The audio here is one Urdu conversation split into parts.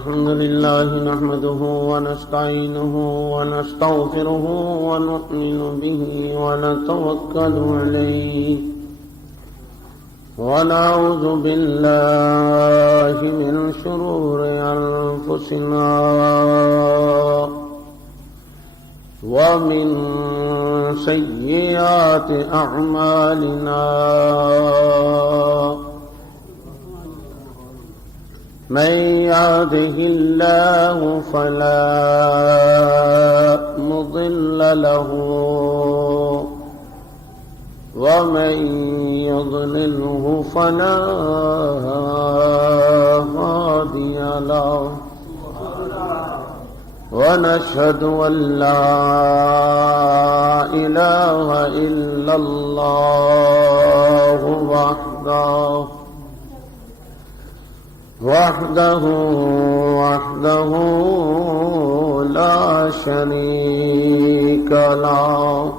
الحمد لله نحمده ونستعينه ونستغفره ونؤمن به ونتوكل عليه ونعوذ بالله من شرور أنفسنا ومن سيئات أعمالنا من يهده الله فلا مضل له ومن يضلله فلا هادي له ونشهد أن لا إله إلا الله وحده لا شريك له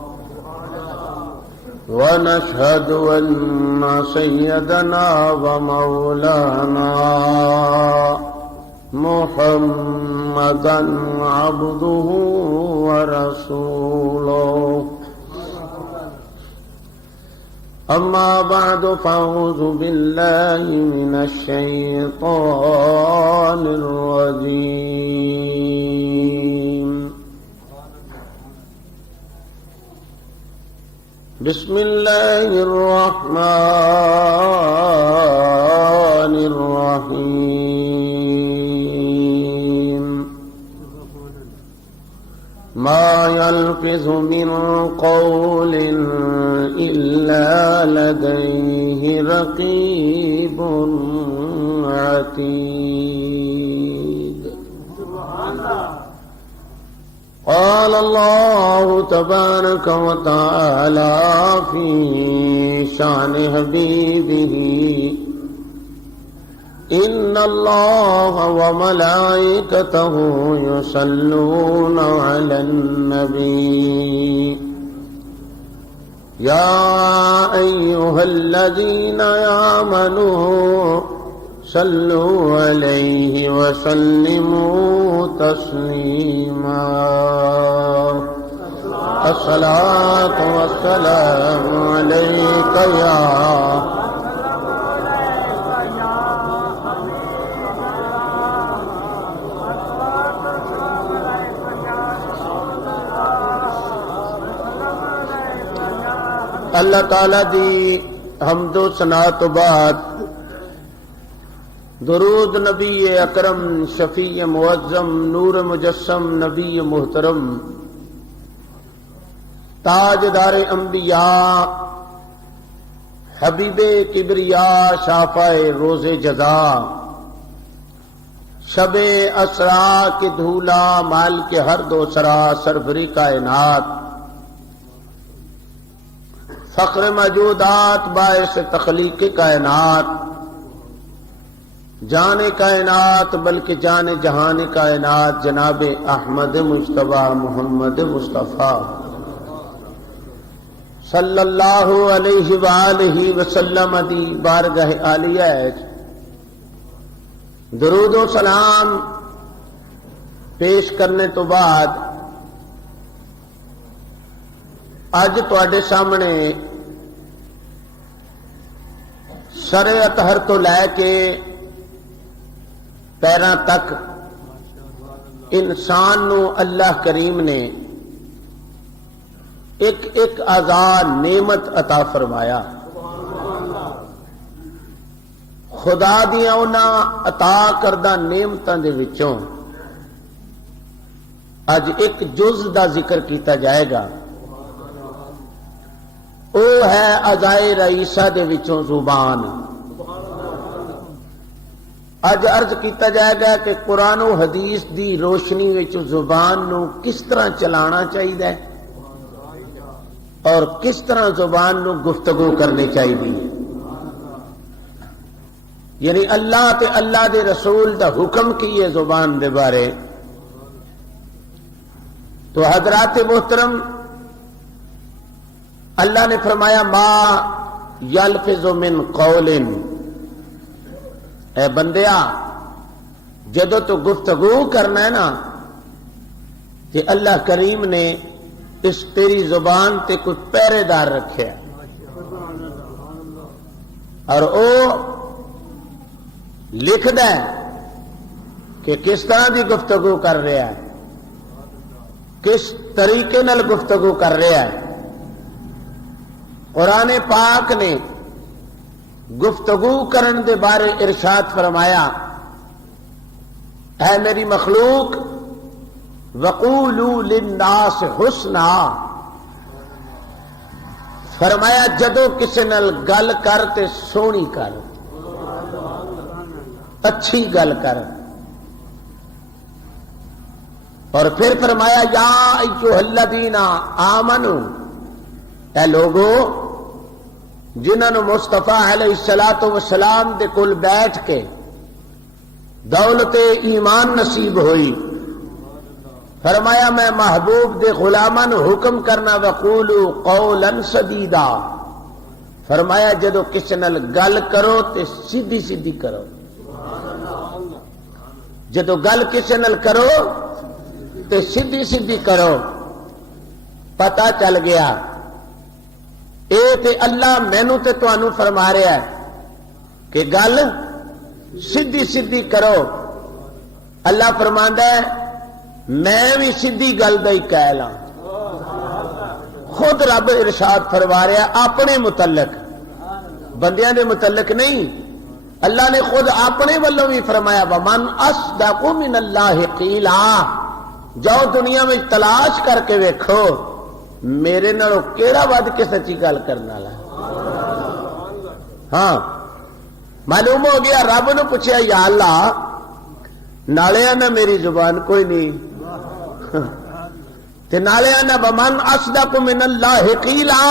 ونشهد أن سيدنا ومولانا محمدا عبده ورسوله أما بعد فأعوذ بالله من الشيطان الرجيم بسم الله الرحمن الرحيم ما يلفظ من قول إلا لديه رقيب عتيد قال الله تبارك وتعالى في شان حبيبه إن الله وملائكته يصلون على النبي يا أيها الذين آمنوا صلوا عليه وسلموا تسليما الصلاة والسلام عليك يا اللہ تعالی دی حمد و ثنا تو بعد درود نبی اکرم شفیع معظم نور مجسم نبی محترم تاجدار انبیاء حبیب کبریا شافع روز جزا شب اسرا کے دھولا مال کے ہر دو سرا سربری کائنات فخر موجودات باعث تخلیق کائنات جان کائنات بلکہ جان جہان کائنات جناب احمد مجتبی محمد مصطفیٰ صلی اللہ علیہ وآلہ وسلم دی بارگاہ عالیہ درود و سلام پیش کرنے تو بعد اج تواڈے سامنے سر اطہر تو لے کے پیراں تک انسان نو اللہ کریم نے ایک ایک اعضاء نعمت عطا فرمایا خدا دیاں انہاں عطا کردہ نعمتاں دے وچوں اج ایک جز دا ذکر کیتا جائے گا او ہے اعضائے رئیسہ دے وچوں زبان اج عرض کیتا جائے گا کہ قرآن و حدیث دی روشنی وچوں زبان نو کس طرح چلانا چاہیے اور کس طرح زبان نو گفتگو کرنی چاہیے یعنی اللہ تے اللہ دے رسول دا حکم کی ہے زبان دے بارے تو حضرات محترم اللہ نے فرمایا ما یلفظ من قول، اے بندیا جدو تو گفتگو کرنا ہے نا کہ اللہ کریم نے اس تیری زبان تے کوئی پہرے دار رکھے اور او لکھدا ہے کہ کس طرح دی گفتگو کر رہا ہے، کس طریقے نال گفتگو کر رہا ہے۔ قرآن پاک نے گفتگو کرن دے بارے ارشاد فرمایا، اے میری مخلوق وقولوا للناس حسنا، فرمایا جدو کسی نال گل کر تے سونی کر، اچھی گل کر۔ اور پھر فرمایا یا ایھا الذین آمنو، اے لوگو جنہوں مصطفیٰ علیہ الصلوۃ والسلام دے کول بیٹھ کے دولت ایمان نصیب ہوئی، فرمایا میں محبوب دے غلاماں نو حکم کرنا وقولوا قولا سدیدا، فرمایا جدو کسی نال گل کرو تے سیدھی سیدھی کرو، جدو گل کسی نال کرو تے سیدھی سیدھی کرو۔ پتہ چل گیا اے تے اللہ مینوں تے تانوں فرما رہا ہے کہ گل سیدھی سیدھی کرو۔ اللہ فرماندا ہے میں بھی سیدھی گل دا ہی قائل ہاں، خود رب ارشاد فرما رہا اپنے متعلق، بندیاں دے متعلق نہیں۔ اللہ نے خود اپنے والوں بھی فرمایا ومن اصدق من اللہ قیلا، جاؤ دنیا میں تلاش کر کے ویکھو میرے نالوں کیڑا ود کے سچی گل کرنے والا۔ ہاں معلوم ہو گیا رب نے پوچھا یا اللہ نالے نہ میری زبان کوئی نہیں تے نالے نہ ومن اصدق من اللہ قیلا،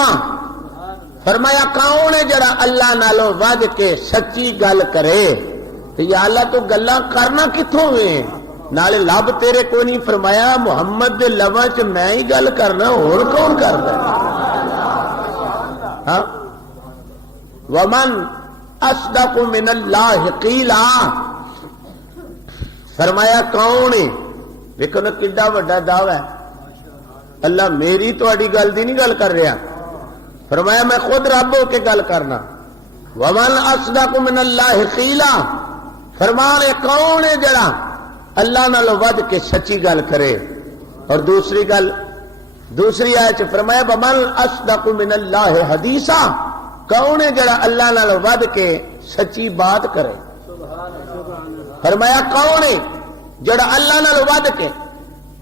فرمایا کون ہے جڑا اللہ نالوں ود کے سچی گل کرے؟ تے یا اللہ تو گلاں کرنا کتھوں ہوئے نالے لب تیرے کو نہیں، فرمایا محمد دے لباں چ میں ہی گل کرنا، اور کون کردا؟ ہاں ومن اصدق من اللہ قیلا، فرمایا کون ہے؟ دیکھو نا کڈا وڈا دعویٰ ہے، اللہ میری تہاڈی گل دی نہیں گل کر رہا، فرمایا میں خود رب ہو کے گل کرنا۔ ومن اصدق من اللہ قیلا، فرمایا کون ہے جڑا اللہ نالوں ود کے سچی گل کرے؟ اور دوسری گل دوسری آیت فرمایا ومن اصدق من اللہ حدیثا، کون ہے جڑا اللہ نالوں ود کے سچی بات کرے؟ فرمایا کون ہے جڑا اللہ نالوں ود کے؟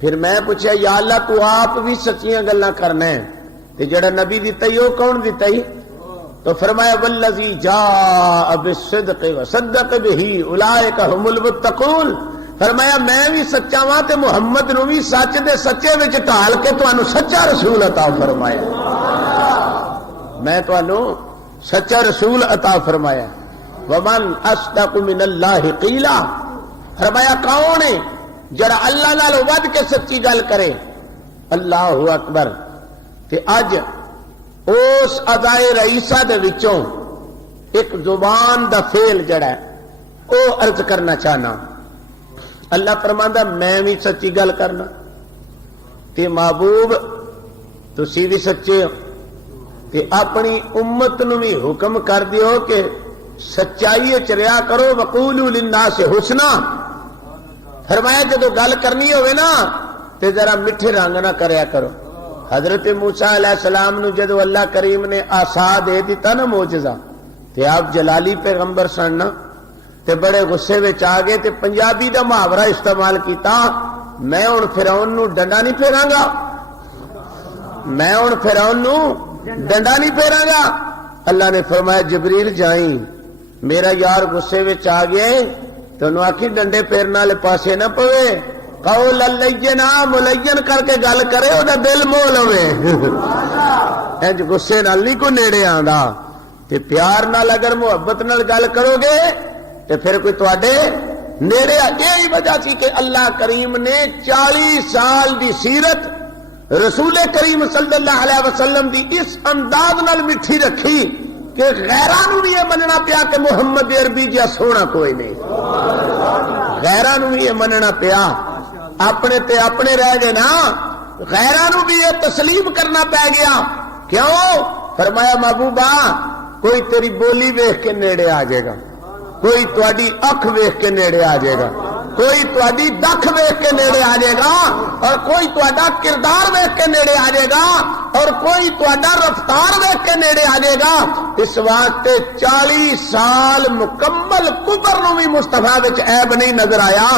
پھر میں پوچھا یا اللہ تو آپ بھی سچیاں گلاں کرنا ہے تے جڑا نبی دیتا ہی وہ کون دیتا ہی؟ تو فرمایا والذی جاء بالصدق وصدق به اولئک هم المتقون، فرمایا میں بھی سچا ہاں تے محمد نو بھی سچ دے سچے وچ ڈھال کے تانوں سچا رسول عطا فرمایا، میں تانوں سچا رسول عطا فرمایا۔ ومن اصدق من اللہ قیلا، فرمایا کون ہے جڑا اللہ نالوں ود کے سچی گل کرے؟ اللہ اکبر۔ تے اج اس ادائے رئیسہ دے وچوں ایک زبان دا فعل جڑا ہے او عرض کرنا چاہنا۔ اللہ فرماندا میں بھی سچی گل کرنا تے محبوب تسی بھی سچے ہو تے اپنی امت نو بھی حکم کر دیو کہ سچائی وچ رہیا کرو، وقولوا للناس حسنا، فرمایا جدو گل کرنی ہوئے نا تے ذرا میٹھے رنگ نہ کریا کرو۔ حضرت موسیٰ علیہ السلام نو جدو اللہ کریم نے عصا دے دیتا نا معجزہ، تے آپ جلالی پیغمبر سن نا، تے بڑے غصے وچ آ گئے تے پنجابی دا محاورہ استعمال کیتا، میں ہن فرعون نو ڈنڈا نہیں پھیراں گا، میں ہن فرعون نو ڈنڈا نہیں پھیراں گا۔ اللہ نے فرمایا جبریل جائیں، میرا یار غصے وچ آ گئے تو انہوں آکھی ڈنڈے پھیرنا لے پاسے نہ پوے، قول لینا ملین کر کے گل کرے وہ دل مول ہوئے، انج غصے نال نہیں کو نیڑے آندا، تے پیار نال اگر محبت نال گل کرو گے تے پھر کوئی تواڈے نیڑے آ۔ یہی وجہ سی کہ اللہ کریم نے 40 سال دی سیرت رسول کریم صلی اللہ علیہ وسلم دی اس انداز نال مٹھی رکھی کہ غیراں نوں بھی یہ مننا پیا کہ محمد عربی جا سونا کوئی نہیں۔ غیراں نو بھی یہ مننا پیا، اپنے تے اپنے رہ گئے نا، غیراں نو بھی یہ تسلیم کرنا پی گیا. کیوں؟ فرمایا محبوبہ کوئی تیری بولی ویکھ کے نیڑے آ جائے گا، کوئی تواڈی اکھ ویکھ کے نیڑے آ جائے گا، کوئی تواڈی دکھ ویکھ کے نیڑے آ جائے گا، اور کوئی تواڈا کردار ویکھ کے نیڑے آ جائے گا، اور کوئی تواڈا رفتار ویکھ کے نیڑے آ جائے گا. اس واسطے 40 سال مکمل کفر نو بھی مصطفیٰ وچ عیب نہیں نظر آیا.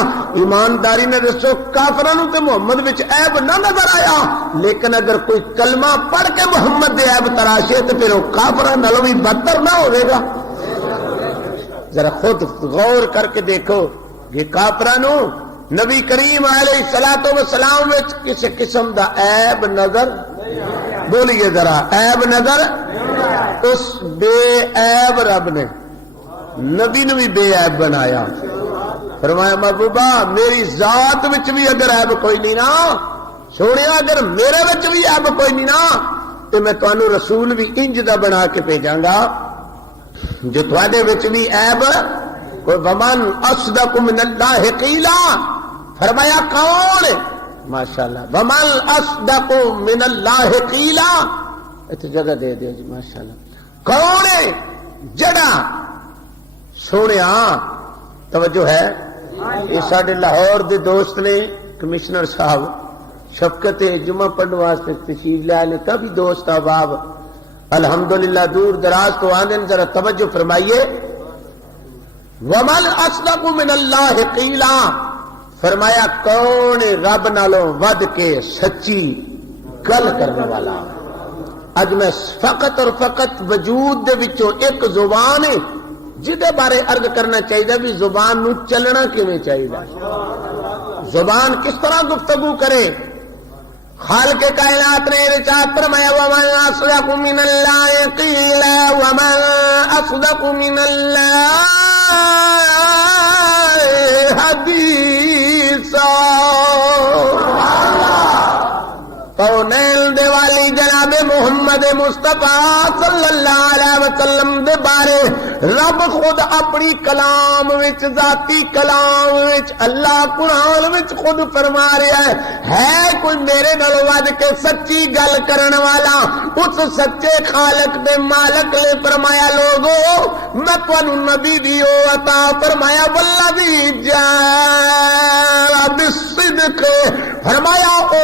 ایمانداری نے دسو کافراں نو تے محمد وچ عیب نہ نظر آیا، لیکن اگر کوئی کلمہ پڑھ کے محمد دے عیب تراشے تو پھر وہ کافراں نالوں بھی بدتر نہ ہوے گا. ذرا خود غور کر کے دیکھو کہ کافرانو نبی کریم علیہ الصلوۃ والسلام وچ کسی قسم دا عیب نظر، بولیے ذرا، عیب نظر. اس بے عیب رب نے نبی نے بھی بے عیب بنایا. فرمایا محبوبہ میری ذات وچ بھی اگر عیب کوئی نہیں نا، سونیا اگر میرے وچ بھی عیب کوئی نہیں نا، تو میں تانوں رسول بھی انج دا بنا کے بھیجاں گا جو تواڈے وچ بھی عیب کوئی. ومن اصدق من اللہ قیلا، فرمایا کون؟ ماشاءاللہ، ومن اصدق من اللہ قیلا. اتنے جگہ دے دیو جی ماشاءاللہ. کون ہے جڑا سونیا توجہ ہے، یہ ساڈے لاہور دے دوست نے کمشنر صاحب شفقت جمعہ پڑھنے واسطے تشریف لے آنے کا بھی دوست احباب الحمدللہ دور دراز تو آنے، ذرا توجہ فرمائیے. ومن اصدق من اللہ قیلا، فرمایا کون رب نالوں ود کے سچی گل کرنے والا. اج میں فقط اور فقط وجود دے وچوں ایک زبان ہے جدے بارے عرض کرنا چاہیے بھی زبان نو چلنا کیویں چاہیے، زبان کس طرح گفتگو کرے. خالق کائنات نے ارشاد فرمایا ومن اصدق من اللہ قیلا ومن اصدق من اللہ حدیثا. کونین دے والی جناب محمد مصطفیٰ صلی اللہ علیہ وسلم دے بارے رب خود اپنی کلام وچ، ذاتی کلام وچ، اللہ قرآن وچ خود فرما رہا ہے کوئی میرے نال ود کے سچی گل کرن والا. اس سچے خالق دے مالک نے فرمایا لوگو میں تانوں نبی دی او عطا فرمایا والذی جاء بالصدق، فرمایا او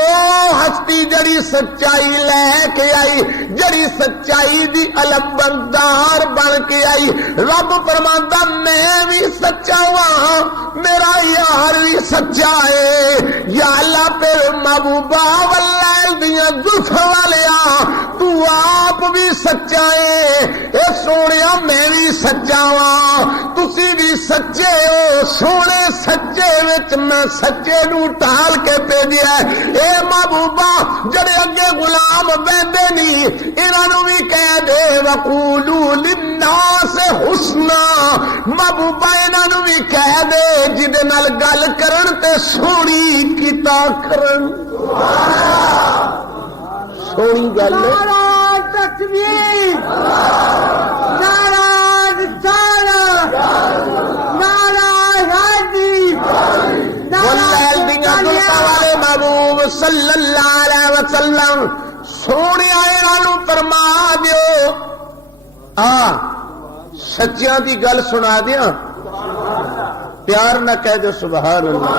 ہستی جڑی سچائی لے کے آئی، جڑی سچائی دی علم بردار بن کے آئی. رب فرماندا میں بھی سچا ہاں، میرا یار بھی سچا ہے. یا اللہ پھر محبوبہ واللیل دیاں زلفاں والیا تو آپ بھی سچا ہے. اے سونیا میں بھی سچا ہاں، تسی بھی سچے ہو. سونے سچے وچ میں سچے نو ٹال کے بھیجیا. اے محبوبہ جڑے اگے غلام بیندے نہیں انہاں نو بھی کہہ دے وقولوا للناس حسنا. محبوبہ انہاں نو بھی کہہ دے جدے نال گل کرن تے سونی کیتا کرن. سونی گل نعرہ تکبیر، نعرہ رسالت، نعرہ حیدری، واللیل دیاں زلفاں والے محبوب صلی اللہ علیہ وسلم سونے انہاں نو فرما دیو سچیاں دی گل سنا دیاں، پیار نہ کہہ دو سبحان اللہ.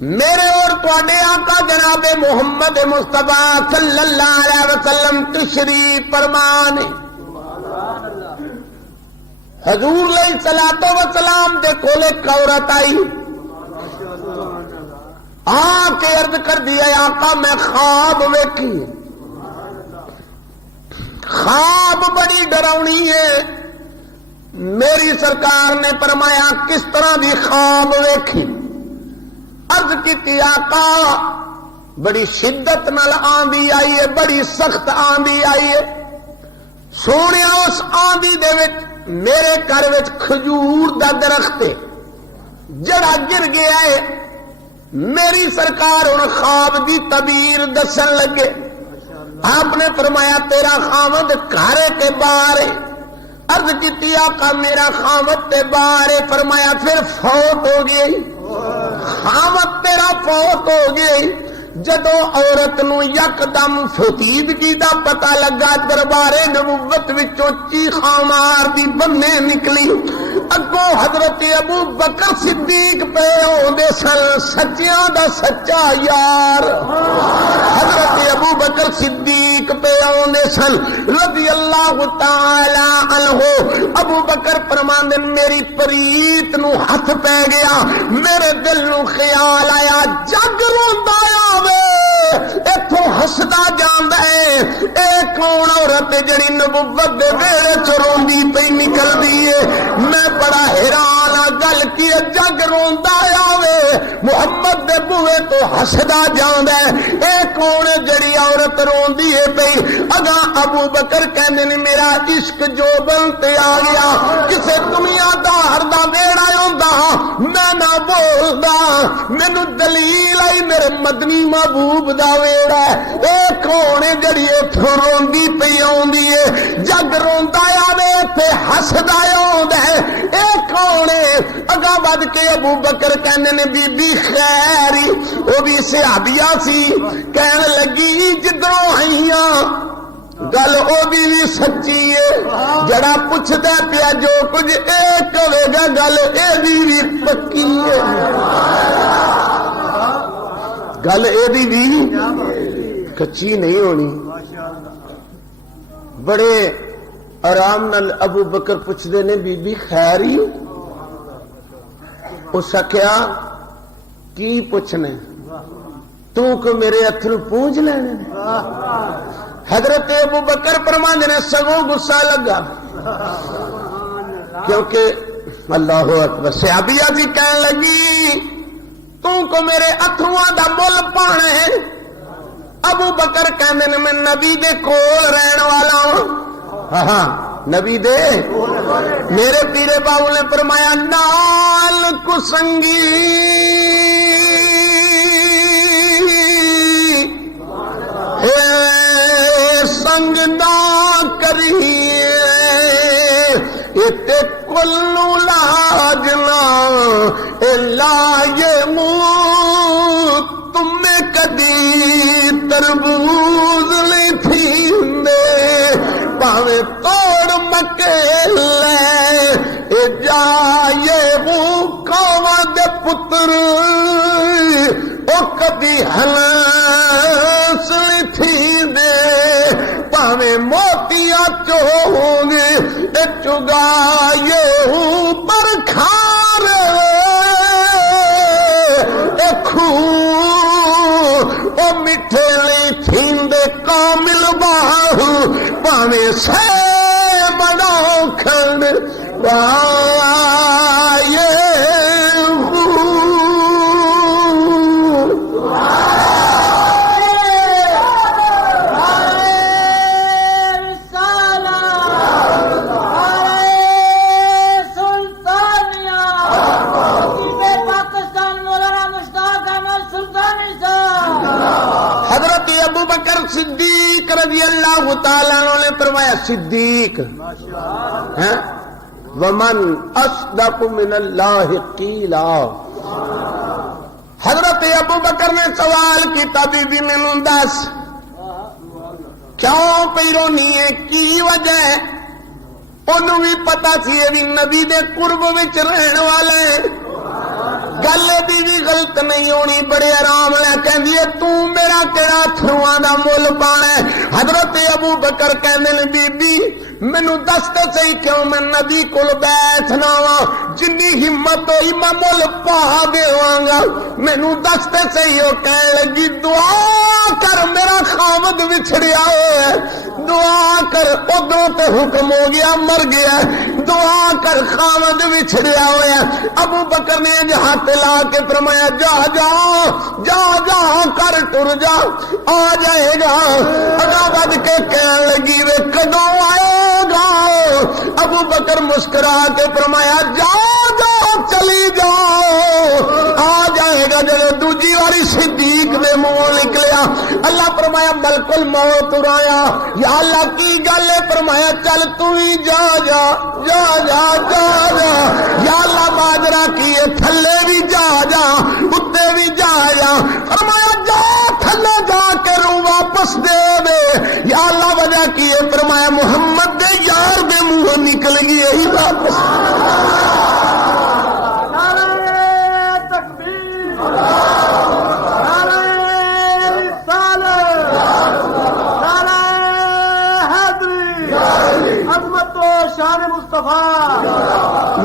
میرے اور تواڈے آقا جناب محمد مصطفیٰ صلی اللہ علیہ وسلم تشریف فرمان. حضور علیہ الصلوۃ والسلام دے کولے ایک عورت آئی، آ کے عرض کر دیا آقا میں خواب ویکھی، خواب بڑی ڈراؤنی ہے. میری سرکار نے فرمایا کس طرح دی خواب ویکھی؟ عرض کی آقا بڑی شدت نال آندھی آئی ہے، بڑی سخت آندھی آئی ہے. سونے اس آندھی دے وچ میرے گھر وچ کھجور دا درخت ہے جڑا گر گیا ہے. میری سرکار ہن خواب دی تعبیر دسن لگے. آپ نے فرمایا تیرا خاوند گھر کے باہر ہے، عرض کی آقا میرا خامد تے بارے، فرمایا پھر فوت ہو گئی، خامد تیرا فوت ہو گئی۔ جدو عورت نو یکدم فتیدگی دا پتہ لگا، دربارے نبوت وچوں چیخاں مار دی بننے نکلی، اگوں حضرت ابو بکر صدیق پہ ہوندے سن، سچیاں دا سچا یار حضرت ابو بکر صدیق پہ ہوندے سن رضی اللہ تعالی عنہ۔ ابو بکر فرماندے میری پریت نو ہاتھ پہ گیا، میرے دل نو خیال آیا جگ روندا اتو ہسدا جاندا ہے، اے کون عورت جڑی نبوت دے ویڑے چ روندی پئی نکلدی ہے؟ میں بڑا حیران ہاں، گل کی جگ روندا آوے محمد دے بوئے تو ہسدا جاندا ہے، اے کون جڑی عورت روندی ہے پئی؟ اگاں ابو بکر کہندے نے میرا عشق جو بنتے آ گیا، کسے دنیا دار دا ویڑا ہوندا میں نہ بولدا، مینوں دلیل آئی میرے مدنی محبوب دا ویڑا ہے، اے کون جڑی اتھوں روندی پئی آوندی ہے؟ جگ روندا آوے تے ہسدا آوندا ہے، اے کون ہے؟ اگاں ود کے ابو بکر کہندے نے بی بی خیری، وہ بھی صحابیہ سی، کہن لگی جدروں آئیاں گل او بھی سچی ہے، جڑا پوچھدا پیا جو کچھ اے کہے گا گل اے بھی پکی ہے، گل اے بھی کچی نہیں ہونی۔ بڑے آرام نال ابو بکر پوچھدے نے بی بی خیر ہی؟ اس آخیا کی پوچھنے تو کو میرے اتھرو پونج لینے؟ حضرت ابو بکر فرماندے نے سگوں غصہ لگا، کیونکہ اللہ اکبر صحابیہ بھی کہنے لگی تو کو میرے اتھرواں دا مول پانا ہے؟ ابو بکر کہندے نے میں نبی دے کول رہن والا ہوں، ہاں نبی دے میرے پیرے باؤ نے فرمایا نال کسنگی سنگ نہ کریے تے کلو لاجنا لائے منہ تمہیں کدی تربوز نہیں تھیندے پاوے توڑ مکے لے جائے منہ کاواں دے پتر او کدی ہنس نہیں تھیندے پاوے موتیاں چوگے چگائے ہوں پر کھار او میٹھے نہیں تھیندے کامل باہو پاوے سے بڑا کھڑ پائے صدیق رضی اللہ تعالیٰ عنہ نے فرمایا صدیق ومن اصدق من اللہ قیلا۔ حضرت ابو بکر نے سوال کیتا بی بی مینوں دس کیوں پئی رونی ہے، کی وجہ ہے؟ انہوں بھی پتا سی یہ بھی نبی دے قرب وچ رہن والے، گل دی بھی غلط نہیں ہونی، بڑے آرام لے کہندی ہے تو میرا کیڑا تھرواں دا مول پانا ہے؟ حضرت ابو بکر کہندے نے بی بی مینوں دس تے صحیح کیوں میں نبی کول بیٹھنا وا، جنی ہمت ہوئی میں مول پا دیواں گا، مینوں دس تے صحیح۔ او کہن لگی دعا کر میرا خامد وچھڑیا ہے، دعا کر، ادھروں تے حکم ہو گیا مر گیا، دعا کر خامد وچھڑیا ہوا۔ ابو بکر نے ہاتھ لا کے فرمایا جا جا جا جا کر ٹر جا، آ جائے گا۔ اگا بد کے کہن لگی وے کدوں آئے گا؟ ابو بکر مسکرا کے فرمایا جا جا چلی جاؤ، آ جائے گا۔ جب دوجی بار باری صدیق دے منہوں نکلیا۔ اللہ فرمایا ملک الموت اڑایا، یا اللہ کی گل ہے؟ فرمایا چل تو ہی جا جا جا جا جا جا، یا اللہ ماجرا کی ہے؟ تھلے بھی جا جا اتنے بھی جا جا۔ فرمایا جا تھلے جا کے روح واپس دے دے، یا اللہ وجہ کی ہے؟ فرمایا محمد دے یار دے منہ نکل گئی یہی واپس۔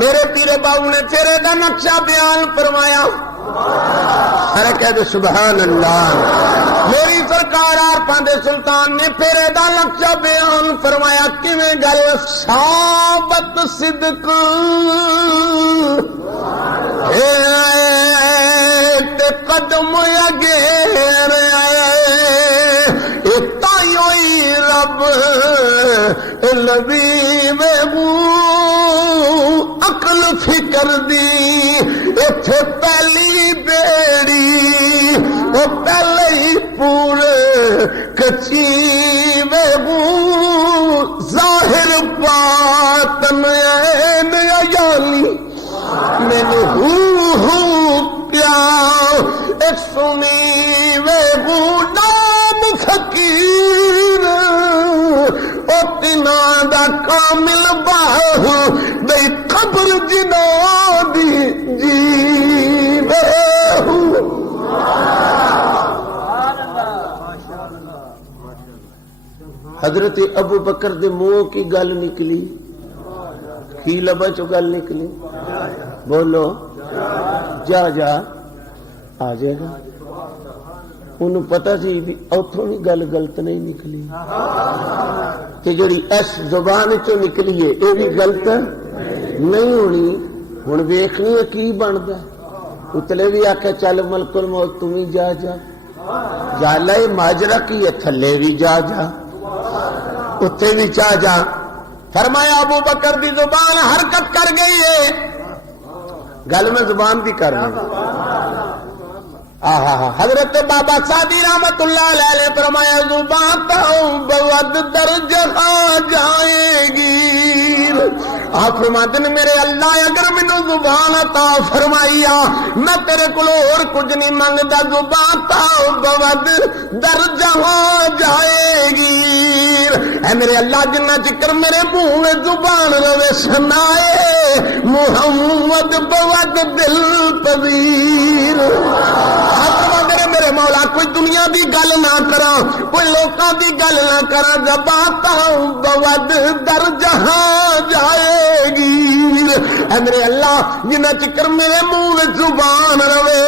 میرے پیرے باؤ نے چہرے کا نقشہ بیان فرمایا، ارے کہہ دے سبحان اللہ۔ میری سرکار عارفاں دے سلطان نے پھیرے دا نقشہ بیان فرمایا، کیویں گل؟ ثابت صدق تے قدم اگیر تائیوئی رب لبیب عقل فکر دی ایتھے پہلی بیڑی وہ پہلے ہی پورے کچی بےبو ظاہر باطن عین عیالی مینو پیا ایک سنی بےبو نام فقیر او تینا دا کامل باہ دے قبر جنا دی جی حضرت ابو بکر دے منہ کی گل نکلی، کی لبا چو گل نکلی؟ بولو جا جا آ جائے گا۔ انہوں پتا سی بھی اتوں بھی گل غلط نہیں نکلی، کہ جڑی اس زبان چو نکلی ہے یہ بھی غلط نہیں ہونی۔ ہوں ویخنی ہے کی بنتا۔ اتلے بھی آخیا چل ملک الموت تم ہی جا جا، جالا ماجرا کی ہے تھلے بھی جا جا اتنے بھی چاہ جا۔ فرمایا ابو بکر دی زبان حرکت کر گئی ہے، گل میں زبان دی کر رہا ہوں۔ حضرت بابا سعدی رحمت اللہ علیہ نے فرمایا زبان تو بود درجہ آ جائے گی۔ آپ فرماتے ہیں میرے اللہ اگر مینو زبان عطا فرمائی میں تیرے کو اور کچھ نہیں منگتا، زبان تو بود درجہ آ جائے گی۔ اے میرے اللہ جنہ چکر میرے منہ میں زبان روے سنائے محمد بود دل پذیر۔ میرے مولا کوئی دنیا دی گل نہ کرا، کوئی لوکاں دی گل نہ کرا، زبان تو بود در جہاں جائے گی۔ اے میرے اللہ جنہ چکر میرے منہ میں زبان روے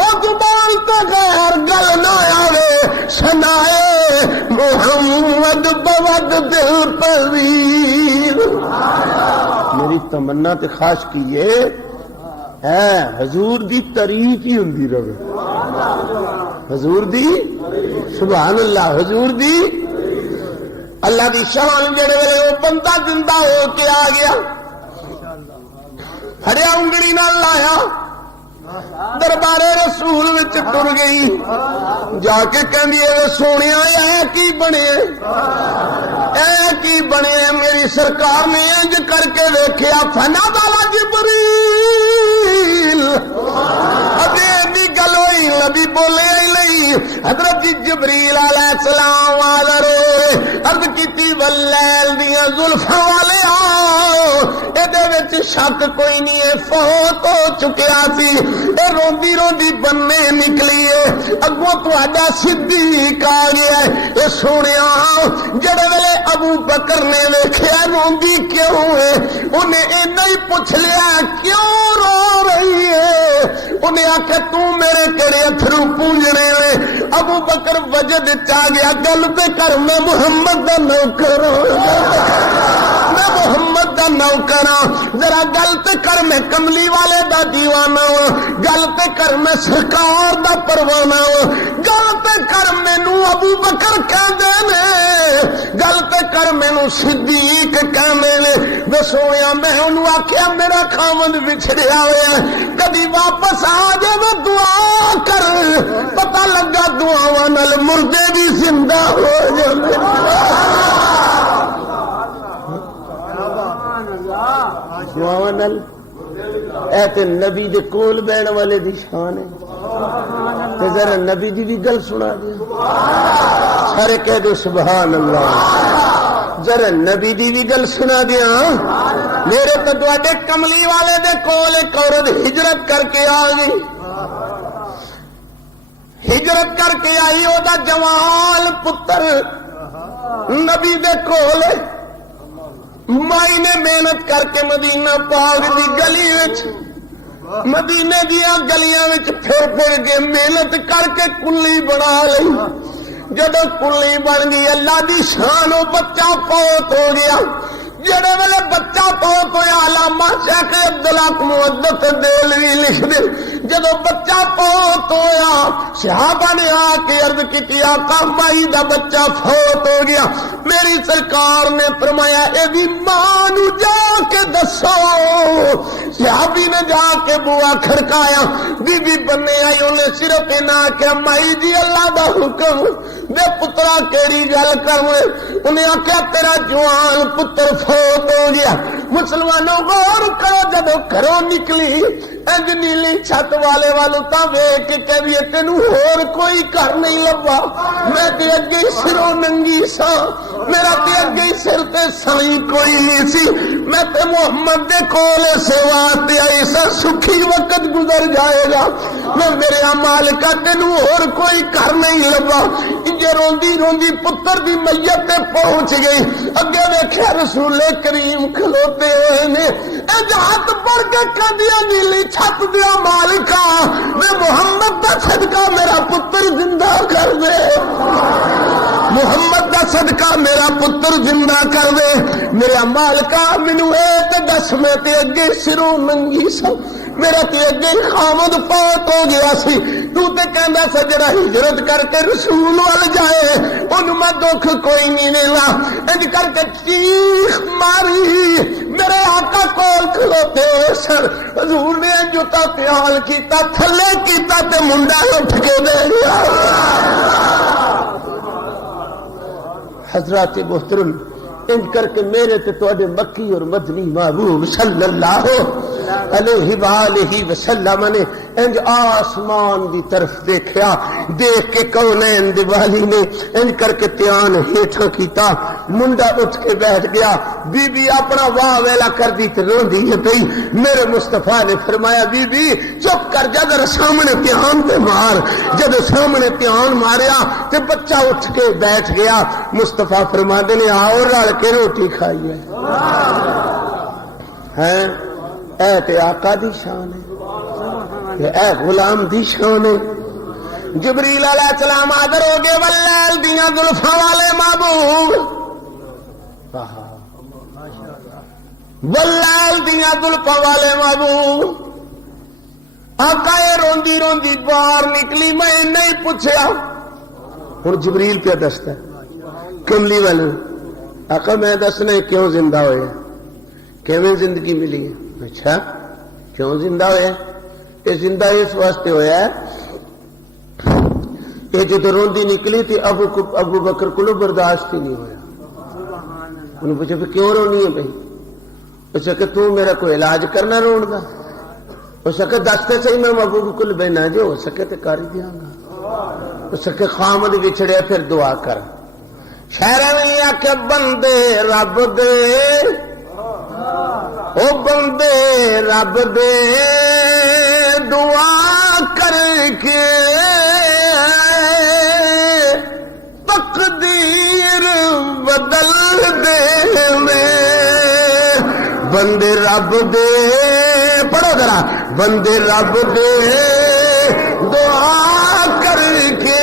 او زبان تو غیر گل نہ آوے سنائے محمد بود دل پذیر۔ میری تمنا تے خواہش کیے حضور دی تعریف ہی ہوندی رہے، حضور دی سبحان اللہ، حضور دی اللہ دی شان جڑے ویلے وہ بندہ زندہ ہو کے آ گیا، ہڑیا انگلی نہ لایا، دربار رسول وچ ٹر گئی، جا کے کہندی اے سونیا اے کی بنے، اے کی بنے؟ میری سرکار نے انج کر کے ویکھیا فنادى جبریل، اجے دی گل ہوئی نبی بولے ہی نہیں۔ حضرت جبریل علیہ السلام حاضر ہوئے، عرض کیتی واللیل دیاں زلفاں والے اے وچ شک کوئی نہیں ہے فوت ہو چکیا سی، اے روندی روندی بننے نکلی ہے، اگوں تہاڈا صدیق آ گیا ہے۔ اے سونیا جڑے ویلے ابو بکر نے ویکھیا روندی کیوں ہے، انہیں اینا ہی پوچھ لیا کیوں رو رہی ہے؟ انہیں آخیا تو میرے کڑے اتھرو پونجنے میں۔ ابو بکر وجد چاہ گیا گل تے کر میں محمد دا نوکر ہوں، میں محمد دا نوکر ہوں، ذرا گل تے کر میں کملی والے دا دیوانہ ہوں، گل تے کر میں سرکار دا پروانہ ہوں، گل تے کر مینو ابو بکر کہندے نے، گل تے کر مینو صدیق کہندے نے۔ میں سویا میں انہوں آخیا میرا خاوند بچھڑیا ہوا کدی واپس آ جائے دعا کر دعاواں نال مردے بھی زندہ ہو جاندے دعاواں نال اے تے نبی دے کول بہن والے دی شان ہے تے ذرا نبی دی بھی گل سنا دے سارے کہہ دو سبحان اللہ ذرا نبی دی بھی گل سنا دیا میرے تو تواڈے کملی والے دے کول ایک عورت ہجرت کر کے آ گئی ہجرت کر کے آئی او دا جوان پتر نبی دے کول مائی نے محنت کر کے مدینہ پاک دی گلی وچ مدینے دیا گلیاں وچ پھر کے محنت کر کے کلی بنا لئی جدو کلی بن گئی اللہ دی شان و بچہ پوت ہو گیا جڑے ویلے بچہ پوت ہویا علامہ شیخ عبدالحق محدث دہلوی لکھ دے جدو بچہ پوت ہویا صحابہ نے آ کے عرض کی آقا مائی دا بچہ فوت ہو گیا میری سرکار نے فرمایا اے دی ماں نو جا کے دسو صحابی نے جا کے بوا کھڑکایا بی بی بننے آئی انہیں صرف نہ کہ مائی جی اللہ دا حکم دے پترا کیڑی گل کرنے انہیں آخیا تیرا جوان پتر فوت ہو گیا مسلمانوں غور کرو جب گھروں نکلی انج نیلی چھت والے والوں تا ویکھ کے کہوی تینوں ہور کوئی گھر نہیں لبا میں تے اگے سروں ننگی سا میرا تے اگے سر تے سائی کوئی نہیں سی میں تے محمد دے کول سیوا تے آئی سا سکھی وقت گزر جائے گا میں میرے مالکا تینوں ہور کوئی گھر نہیں لبا انجے روندی روندی پتر دی میت تے پہنچ گئی اگے ویکھیا رسول کریم کھلوتے ہوئے نے انج ہاتھ پڑھ کے کہندیاں نیلی چھت دیا مالکا میں محمد دا صدقہ میرا پتر زندہ کر دے محمد دا صدقہ میرا پتر زندہ کر دے میرا مالکا مینوں اے تے دس میں تے اگے سروں ننگی سا میرا تے اگے خامد فوت ہو گیا سی تو تے کہندا سا جڑا ہجرت کر کے رسول وال جائے اونوں میں دکھ کوئی نہیں دینا انج کر کے چیخ ماری میرے آقا کول کھلوتے سر حضور نے جوتا تیال کیتا تھلے کیتا تے منڈا اٹھ کے دے گیا حضرات محترم انج کر کے میرے تے تواڈے مکی اور مدنی محبوب صلی اللہ علیہ وآلہ وسلم نے انج آسمان دی طرف دیکھیا دیکھ کے کونین دیوالی نے انج کر کے تیان ہیٹھا کیتا منڈا اٹھ کے بیٹھ گیا بی بی اپنا واہ ویلا کر دی تے روندی ہے پئی میرے مصطفیٰ نے فرمایا بی بی چپ کر جا ذرا سامنے تیان تے مار جب سامنے تیان ماریا تے بچہ اٹھ کے بیٹھ گیا مصطفیٰ فرماندے نے آؤ رل کے روٹی کھائی ہے اے تے آقا دی شان ہے اے غلام دی شان ہے جبریل علیہ السلام حاضر ہو گئے واللیل دیاں زلفاں والے محبوب واللیل دیاں زلفاں والے محبوب آقا اے روندی روندی باہر نکلی میں نہیں پوچھیا ہن جبریل پہ دستا کملی والے آقا میں دسنا کیوں زندہ ہوئے کیویں زندگی ملی ہے اچھا کیوں زندہ ہوئے یہ زندہ اس واسطے ہویا ہے یہ جو روندی نکلی تھی ابو بکر کو برداشت ہی نہیں ہویا انہوں نے پوچھا پھر کیوں رونی ہے بھائی پوچھا کہ تو میرا کوئی علاج کرنا رون گا ہو سکے دستے صحیح میں ابو بکر بہنا جو ہو سکے تو کر دیا گا ہو سکے خامد بچھڑے پھر دعا کر شہر میں آ کے بندے رب دے او بندے رب دے دعا کر کے تقدیر بدل دے بندے رب دے پڑھو ذرا بندے رب دے دعا کر کے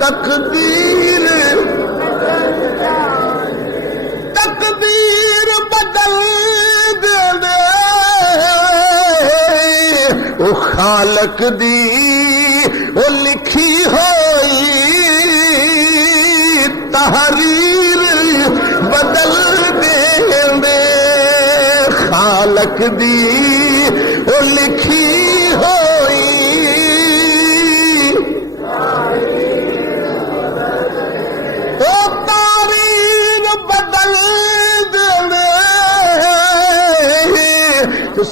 تقدیر بدل دے او خالق دی او لکھی ہوئی تحریر بدل دے خالق دی او لکھی ہوئی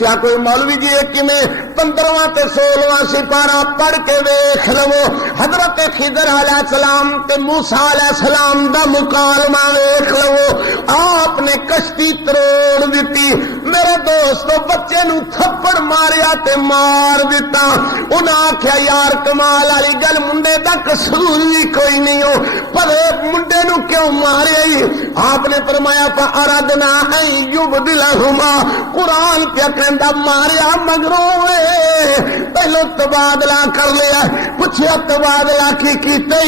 دسیا کوئی مولوی جی کیویں 15واں تے 16واں سپارہ پڑھ کے ویکھ لو حضرت خضر علیہ السلام تے موسیٰ علیہ السلام دا مکالمہ ویکھ لو آپ نے کشتی تروڑ دیتی میرے دوستو بچے نو تھپڑ ماریا تے مار دیتا انہاں آکھیا یار کمال والی گل منڈے دا قصور بھی کوئی نہیں ہو پر منڈے نو کیوں ماریا ہی آپ نے فرمایا فاردنا ان یبدلہما قرآن پہ کہندا ماریا مگروں پہلو تبادلہ کر لیا پوچھیا تبادلہ کی کیتے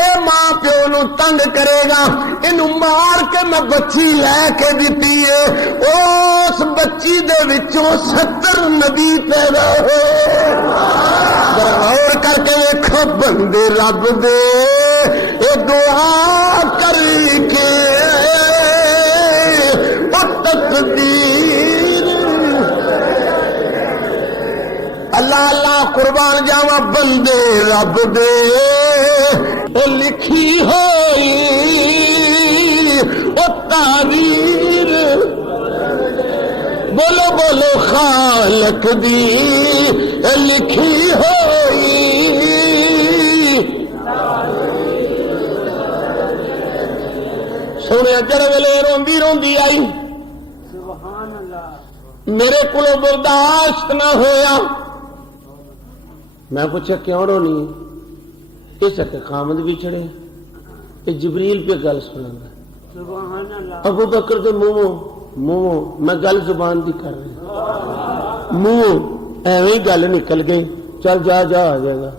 اے ماں پیو نو تنگ کرے گا انو مار کے میں بچی لے کے دیتی ہے اس بچی دے وچوں 70 نبی پیدا ہوئے غور کر کے ویکھو بندے رب دے اے دعا کر کے او تقدیر اللہ اللہ قربان جاواں بندے رب دے لکھی ہوئی او تعبیر بولو بولو خالق دی لکھی ہوئی سونے جڑ ویلے روندی روندی آئی میرے کو برداشت نہ ہویا میں پوچھا کیوں رونی اس کے خامد بھی چڑھے یہ جبریل پہ گل سنا ابو بکر دے منہ میں گل زبان دی کر رہی منہ ایویں گل نکل گئی چل جا جا آ جائے گا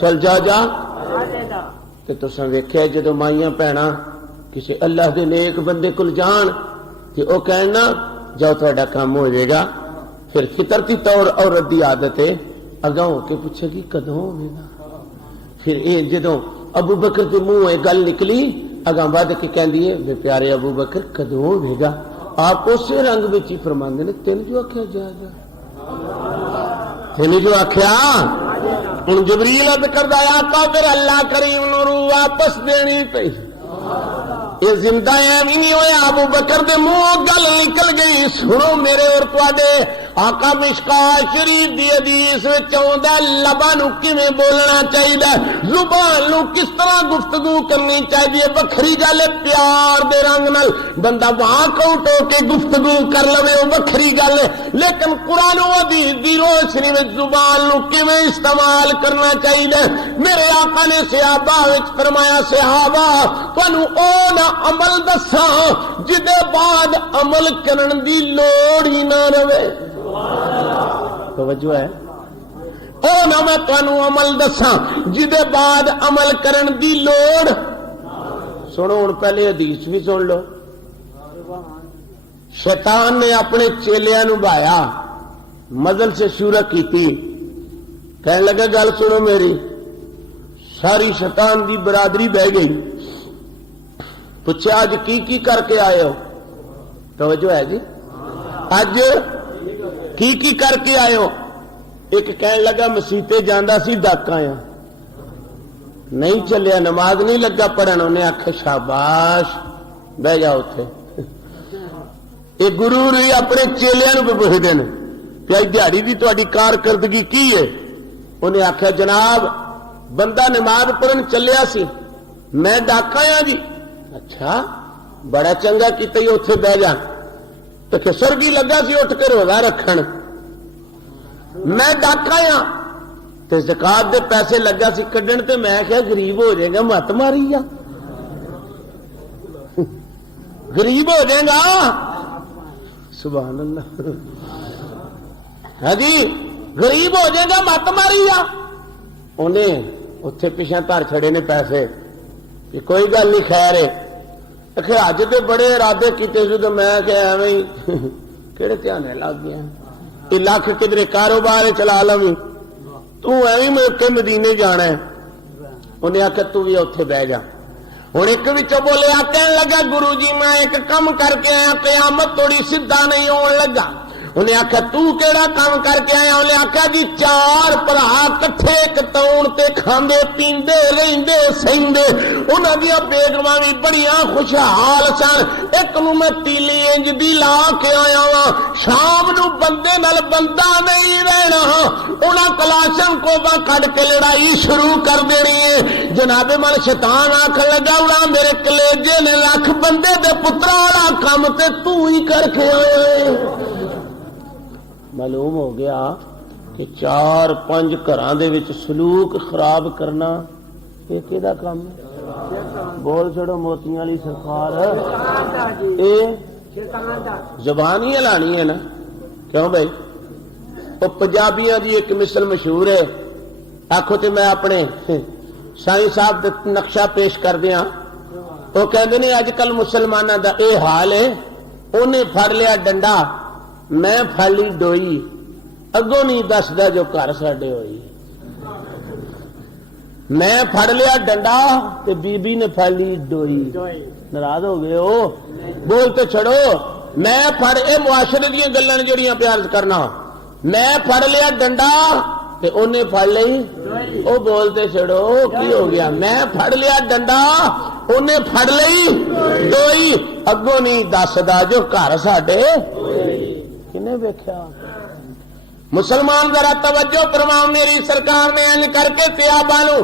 چل جا جا کہ تساں ویکھیا جدوں مائیاں بھੈਣਾں کسی اللہ دے نیک بندے کول جان کہ او کہنا جاؤ تہاڈا کام ہو جائے گا پھر فطرتی طور عورت دی عادت ہے اگاں ہو کے پوچھے گی کدوں ہوے گا پھر اے جدوں ابو بکر دے منہ گل نکلی اگاں بد کے کہندی ہے بے پیارے ابو بکر کدوں ہوے گا آپ اسی رنگ وچ ہی فرماندے نے تین جو آکھیا جا جا تین جو آکھیا ہن جبریل عرض کردا آقا پھر اللہ کریم نو روح واپس دینی پئی یہ زندہ ایویں نہیں ہویا ابو بکر دے منہ گل نکل گئی سنو میرے اور تواڈے آقا مشکات شریف دی حدیث وچ آوندا لباں نوں کیویں بولنا چاہیے زبان نوں کس طرح گفتگو کرنی چاہیے وکھری گل پیار دے رنگ نال بندہ وہاں کاؤنٹ ہو کے گفتگو کر لوے او وکھری گل لیکن قرآن و حدیث دی روشنی وچ زبان نوں کیویں استعمال کرنا چاہیے میرے آقا نے صحابہ وچ فرمایا صحابہ تانوں او نہ عمل دساں جدے بعد عمل کرن دی لوڑ ہی نہ رہے توجہ ہے او نہ میں تانوں عمل دساں جدے بعد عمل کرن دی لوڑ سنو ہن پہلے حدیث بھی سن لو شیطان نے اپنے چیلیاں نو بایا مزل سے شورا کیتی کہنے لگا گل سنو میری ساری شیطان دی برادری بہ گئی پوچھا اج کی کر کے آئے ہو توجہ ہے جی اج کی کر کے آئے ہو ایک کہنے لگا مسیتے جانا سی ڈاکا نہیں چلیا نماز نہیں لگا پڑھن انہیں آخیا شاباش بہ جاؤ اتنے یہ گرو نے اپنے چیلیاں نو پوچھتے ہیں کہ دیہڑی کی تاری کارکردگی کی ہے انہیں آخیا جناب بندہ نماز پڑھن چلیا سی میں ڈاکا ہاں جی اچھا بڑا چنگا کیتا ہی اتنے بہ جا تو سرگی لگا سی اٹھ کے روزہ رکھن میں ڈاکا ہاں تو زکات دے پیسے لگا سی کڈن تے میں کیا غریب ہو جائے گا مت ماری جا غریب ہو جائے گا سبحان اللہ ہاں جی غریب ہو جائے گا مت ماری جا انہیں اتنے پیچھے تر چھڑے نے پیسے کہ کوئی گل نہیں خیر ہے اج تو بڑے ارادے کیتے سی تو میں کہ ایویں کہڑے دھیان لگ گیا یہ لکھ کدھر کاروبار چلا لوی تیویں موقع مدینے جانا ہے انہیں آخیا تو بھی اتنے بہ جا ہوں ایک بچوں بولیا کہنے لگا گرو جی میں ایک کم کر کے آیا قیامت تھوڑی سیدھا نہیں آن لگا انہیں آخیا تو کیڑا کام کر کے آیا؟ انہیں آخیا جی 4 بھرا کٹھے ایک تون تے کھاندے پیندے رہندے سہندے، انہاں دیاں بیگماں بھی بڑیاں خوشحال سن۔ ایک نوں میں تیلی انج دی لا کے آیا وا، شام نو بندے نال بندہ نہیں رہنا، انہاں کلاشن کوبا کڈ کے لڑائی شروع کر دینی ہے۔ جناب من شیطان آکھن لگا اڑا میرے کلیجے نے لکھ بندے دے پترا والا کام تے تو ہی کر کے آیا ہے۔ معلوم ہو گیا کہ 4-5 گھراں دے وچ سلوک خراب کرنا یہ کیدا کام ہے؟ بول چھڑو موتیاں والی سرکار، اے زبان ہی ہلانی ہے نا، کیوں بھائی؟ وہ پنجابیاں دی ایک مثل مشہور ہے، آخو تے میں اپنے سائیں صاحب دا نقشہ پیش کر دیا۔ وہ کہندے نے اج کل مسلمانوں دا اے حال ہے، انہیں پھڑ لیا ڈنڈا میں پھڑ لی ڈوئی، اگوں نہیں دسدا جو گھر ساڈے ہوئی۔ میں پھڑ لیا ڈنڈا تے بی بی نے پھڑ لی ڈوئی۔ ناراض ہو گئے ہو؟ بولتے چھڑو میں پھڑ، اے معاشرے دیاں گلاں جڑیاں پیار کرنا، میں پھڑ لیا ڈنڈا تے انہیں پھڑ لئی، او بولتے چھڑو کی ہو گیا؟ میں پھڑ لیا ڈنڈا انہیں پھڑ لئی ڈوئی، اگوں نہیں دسدا جو گھر ساڈے کنے ویکھیا۔ مسلمان ذرا توجہ فرماؤ، میری سرکار نے انج کر کے صحابہ نو،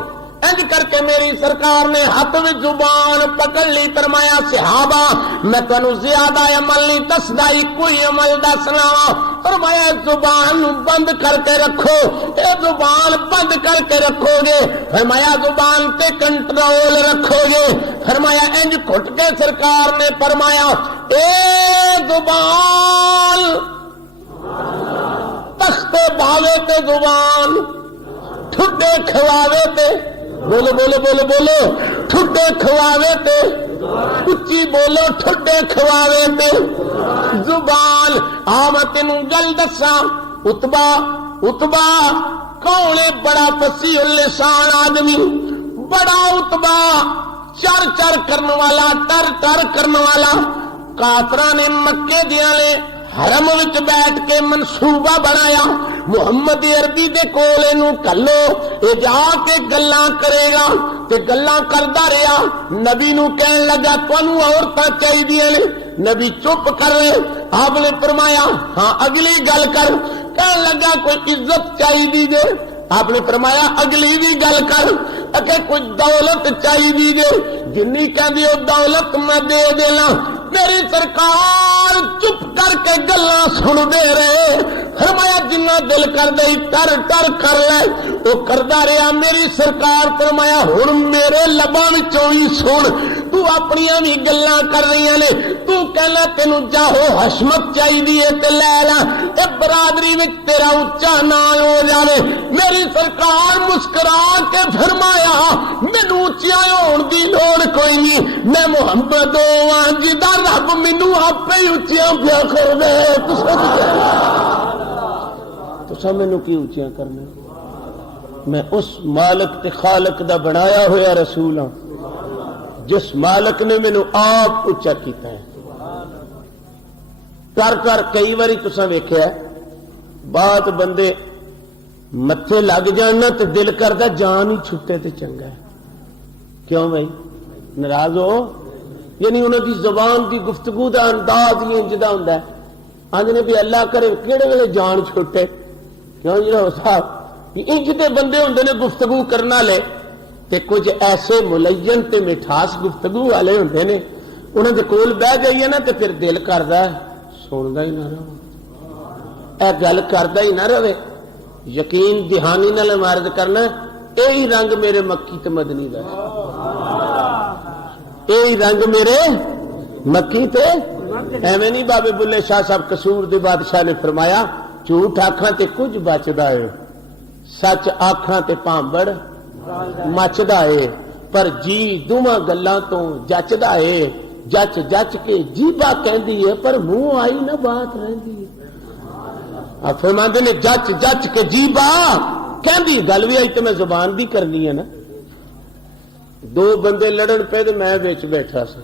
انج کر کے میری سرکار نے ہاتھ میں زبان پکڑ لی، فرمایا صحابہ میں تانوں زیادہ عمل نہیں دسدا، کوئی عمل دسنا، فرمایا زبان بند کر کے رکھو، اے زبان بند کر کے رکھو گے، فرمایا زبان تے کنٹرول رکھو گے، فرمایا انج گھٹ کے سرکار نے فرمایا اے زبان تخت باوے تے زبان ٹھڈے کھواوے تے، بولو بولو بولو بولو، ٹھڈے کھواوے تے، اچھی بولو ٹھڈے کھواوے تے زبان۔ میں تینوں گل دساں، اتبا کون ہے؟ بڑا فصیح اللسان آدمی، بڑا اتبا چر چر کرنے والا، ٹر ٹر کرنے والا۔ کافراں نے مکے دیاں نے حرم وچ بیٹھ کے منصوبہ بنایا، محمد عربی دے کول اینو کلو، اے جا کے گلاں کرے گا، تے گلاں کردا رہیا۔ نبی نو کہن لگا تانوں عورتاں چاہیدیاں نے، نبی چپ کر رہے۔ آپ نے فرمایا ہاں اگلی گل کر، کہن لگا کوئی عزت چاہیدی جے، آپ نے فرمایا اگلی بھی گل کر، کہ کوئی دولت چاہیدی جے، جنی کہندی او دولت میں دے دینا۔ میری سرکار چپ کر کے گلاں سن دے رہے، فرمایا جنہ دل کر دے ٹر ٹر کر لے، وہ کردا رہا۔ میری سرکار فرمایا ہن میرے لباں وچوں ہی سن، تو اپنیاں بھی گلاں کر رہی نے، تو کہنا تینوں جاہو حشمت چاہیے تے لے لا، اے برادری وچ تیرا اونچا نام ہو جاوے۔ میری سرکار مسکرا کے فرمایا مینوں اونچا ہون دی لوڑ کوئی نہیں، میں محمد ہاں جدا رب مینوں آپے ہی اونچیاں پیا کر دے۔ تساں مینوں کی اونچیاں کرنا؟ میں اس مالک تے خالق دا بنایا ہوا رسول ہاں جس مالک نے مینوں آپ اونچا کیتا ہے۔ کر کئی باری تساں ویکھیا بات بندے متھے لگ جانا تے دل کردا جان ہی چھٹے تے چنگا ہے۔ کیوں بھائی ناراض ہو؟ یعنی انہوں دی زبان دی گفتگو دا انداز ہی انجدا ہوندا ہے، آندے بھی اللہ کرے کیڑے ویلے جان چھٹے۔ کیوں جی صاحب انج دے بندے ہوندے نے گفتگو کرنا لے، تے کچھ ایسے ملین تے مٹھاس گفتگو والے ہوندے نے، انہاں دے کول بیٹھ جائیے نا تے پھر دل کردا ہے سندا ہی نہ رہے، اے گل کردا ہی نہ رہے۔ یقین دہانی نال عرض کرنا یہی رنگ میرے مکی تے مدنی دا، یہی رنگ میرے مکی تے ایویں نہیں۔ بابے بلے شاہ صاحب قصور دے بادشاہ نے فرمایا جھوٹ آکھاں تے کچھ بچدا ہے، سچ آکھاں تے پامبڑ مچدا ہے، پر جی دوواں گلاں تو جچدا ہے۔ جچ جچ کے جیبا کہندی ہے پر منہ آئی نہ بات رہندی ہے۔ آپ فرماندے نے جچ جچ کے جیبا کہندی، گل بھی آئی تو میں زبان بھی کرنی ہے نا۔ دو بندے لڑن پے تو میں بیٹھا سا،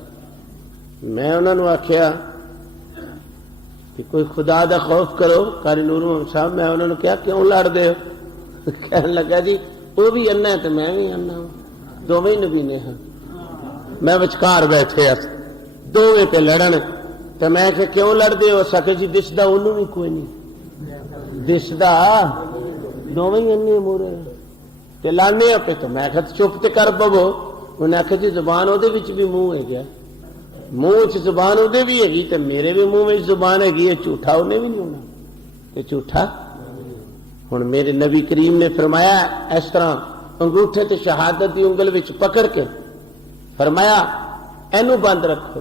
میں انہوں نے آخیا کہ کوئی خدا دا خوف کرو. قاری نور محمد صاحب میں انہوں نے کیا کیوں لڑ دے ہو؟ کہنے لگا جی وہ بھی انا ہے تو میں بھی انا ہوں, دونوں نبی نے ہاں. میں وچکار بیٹھے دونوں پہ لڑن تو میں کہ کیوں لڑ دے ہو؟ سکے جی دسدا انہوں بھی کوئی نہیں, دسدا دونوں ہی انے مورے تے لانے پہ. تو میں کہ چپ تے کر پو. انہیں آخیا جی زبان وہ بھی منہ ہے گیا, منہ چ زبان وہ بھی ہے تو میرے بھی منہ میں زبان ہے, جھوٹا انہیں بھی نہیں ہونا کہ جھوٹا. ہوں میرے نبی کریم نے فرمایا اس طرح انگوٹھے تے شہادت کی انگل وچ پکڑ کے فرمایا اینو بند رکھو,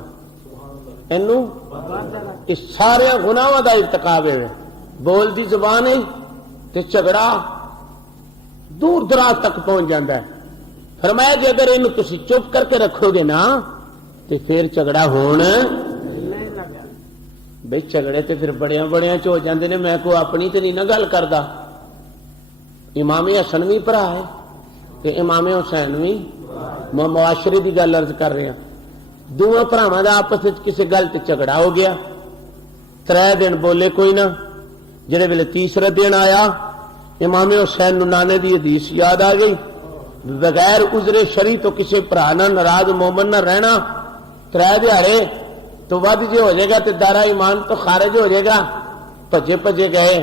اینو اس سارے گناہاں دا ارتکاب ہے. بول دی زبان ہے تے جھگڑا دور دراز تک پہنچ جاتا ہے. فرمایا جی اگر اینو تسی چپ کر کے رکھو گے نا تو پھر جھگڑا ہون بھائی جھگڑے تے پھر بڑیاں بڑیاں چ ہو جاندے نے. میں کو اپنی تے نہیں نہ گل کردا. امام حسن بھی بھرا ہے تے امام حسین بھی. میں معاشرے کی گل عرض کر رہا. دونوں بھراواں دا آپس وچ کسی گل تے جھگڑا ہو گیا. 3 دن بولے کوئی نہ. جڑے ویلے تیسرے دن آیا امام حسین نو نانے دی حدیث یاد آ گئی, بغیر عذر شرعی تو کسی بھرا نہ ناراض مومن نہ رہنا. 3 دہاڑے تو ود جے ہو جائے گا تو دارا ایمان تو خارج ہو جائے گا. بھجے بھجے گئے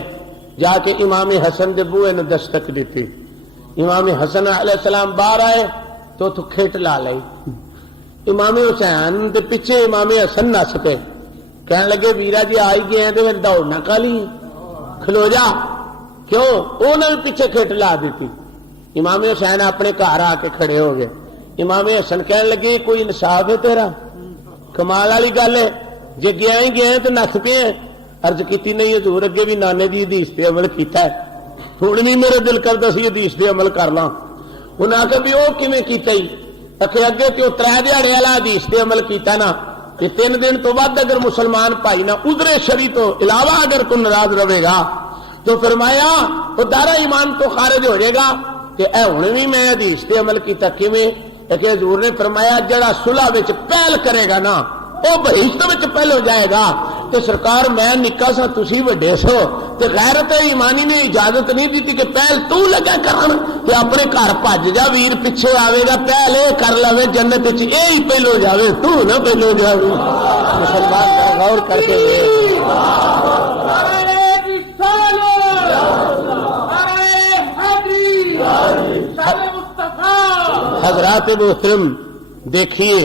جا کے امام حسن دے بوئے نے دستک دیتی. امام حسن علیہ السلام باہر آئے تو کھیٹ لا لئی. امام حسین دے پیچھے امام حسن نس پے. کہنے لگے ویرا جی آئی گئے ہیں تو پھر دوڑنا کالی کھلو جا. کیوں؟ انہوں نے پیچھے کھیٹ لا دیتی. امام حسین اپنے گھر آ کے کھڑے ہو گئے. امام حسن کہنے لگے کوئی انصاف ہے تیرا؟ کمال والی گل ہے جی گیا ہی گئے تو نس پے ہیں. عرض کی نہیں حضور اگے بھی نانے دی حدیث پہ عمل کیتا ہے, ہوں نہیں میرے دل کرتا سی حدیث پہ عمل کر لاں. انہیں آخیا بھی وہ کیویں کیتا ہی؟ آخر اگے کہ وہ 3 دہاڑے والا حدیث پہ عمل کیتا نا کہ 3 دن تو بعد اگر مسلمان بھائی نہ عذر شرعی تو علاوہ اگر کوئی ناراض رہے گا تو فرمایا وہ دارا ایمان تو خارج ہو جائے گا. کہ اے ہن بھی میں حدیث پہ عمل کیتا کیویں؟ کہ حضور نے فرمایا جڑا صلح وچ پہل کرے گا نا وہ بہشت وچ پہل ہو جائے گا. تو سرکار میں نکا سا تسی وڈے سو تے غیرت ایمانی نے اجازت نہیں دیتی کہ پہل تو لگا کرن کہ اپنے گھر بھج جا, ویر پیچھے آوے گا پہل اے کر لوے جنت وچ اے ہی پہل ہو جاوے تو نہ پہل ہو جاوے. مسلمان غور کر کے حضرات محترم دیکھیے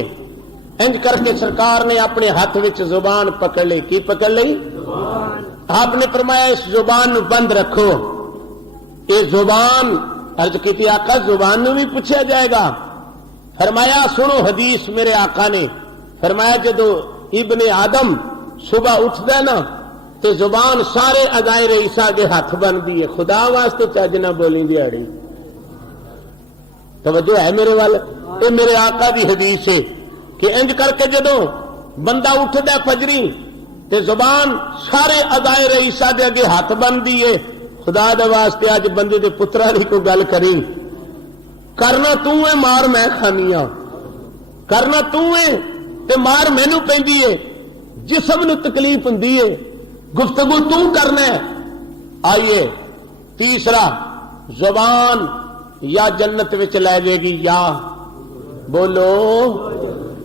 انج کر کے سرکار نے اپنے ہاتھ وچ زبان پکڑ لی. کی پکڑ لی؟ آپ نے فرمایا اس زبان نو بند رکھو. یہ زبان عرض کی تھی آقا زبان نو بھی پوچھا جائے گا. فرمایا سنو حدیث میرے آقا نے فرمایا جدو ابن آدم صبح اٹھتا ہے نا تو زبان سارے ادائے رئیسا کے ہاتھ بن دی ہے. خدا واسطے چج نہ بولی دیہڑی. توجہ ہے میرے وال؟ یہ میرے آقا دی حدیث ہے کہ انج کر کے جدو بندہ اٹھتا فجری تے زبان سارے ادائے رئیسا دے اگے ہاتھ بن دی ہے. خدا دے واسطے اج بندے دے پترا دی کوئی گل کری کرنا تو ہے مار میں کھانی ہاں, کرنا تو ہے تے مار مینوں پیندی ہے. جسم نو تکلیف ہوندی ہے گفتگو تو کرنا ہے. آئیے تیسرا زبان یا جنت وچ لے جائے گی یا بولو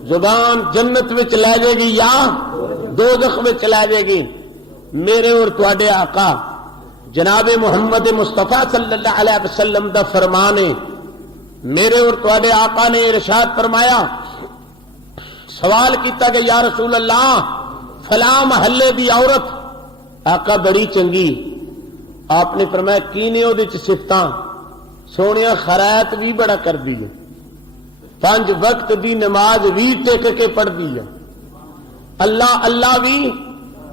زبان جنت وچ لے جائے گی یا دوزخ وچ لے جائے گی. میرے اور تواڈے آقا جناب محمد مصطفیٰ صلی اللہ علیہ وسلم دا فرمان ہے. میرے اور تواڈے آقا نے ارشاد فرمایا, سوال کیتا کہ یا رسول اللہ فلاں محلے دی عورت آقا بڑی چنگی. آپ نے فرمایا کی نے وہ صفتاں؟ سونیا خرائط بھی بڑا کر دی ہے, 5 وقت دی نماز بھی ٹیک کے پڑھ دی ہے, اللہ اللہ بھی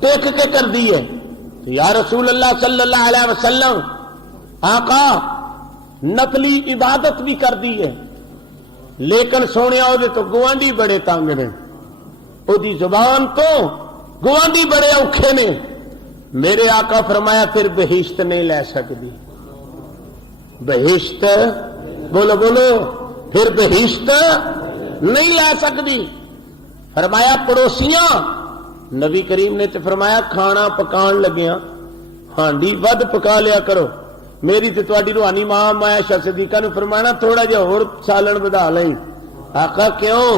ٹیک کے کر دی ہے. یا رسول اللہ صلی اللہ علیہ وسلم آقا نقلی عبادت بھی کر دی ہے, لیکن سونے وہ تو گوانڈی بڑے تنگ نے, وہ زبان تو گوانڈی بڑے اوکھے نے. میرے آقا فرمایا پھر بہشت نہیں لے سکتی. بہشت بولو بولو پھر بہشت نہیں لے سکتی. فرمایا پڑوسیاں نبی کریم نے تو فرمایا کھانا پکان لگیا ہانڈی ود پکا لیا کرو. میری تے تواڈی روحانی ماں عائشہ صدیقہ نے فرمایا تھوڑا جہا اور سالن بدا لیں. آقا کیوں؟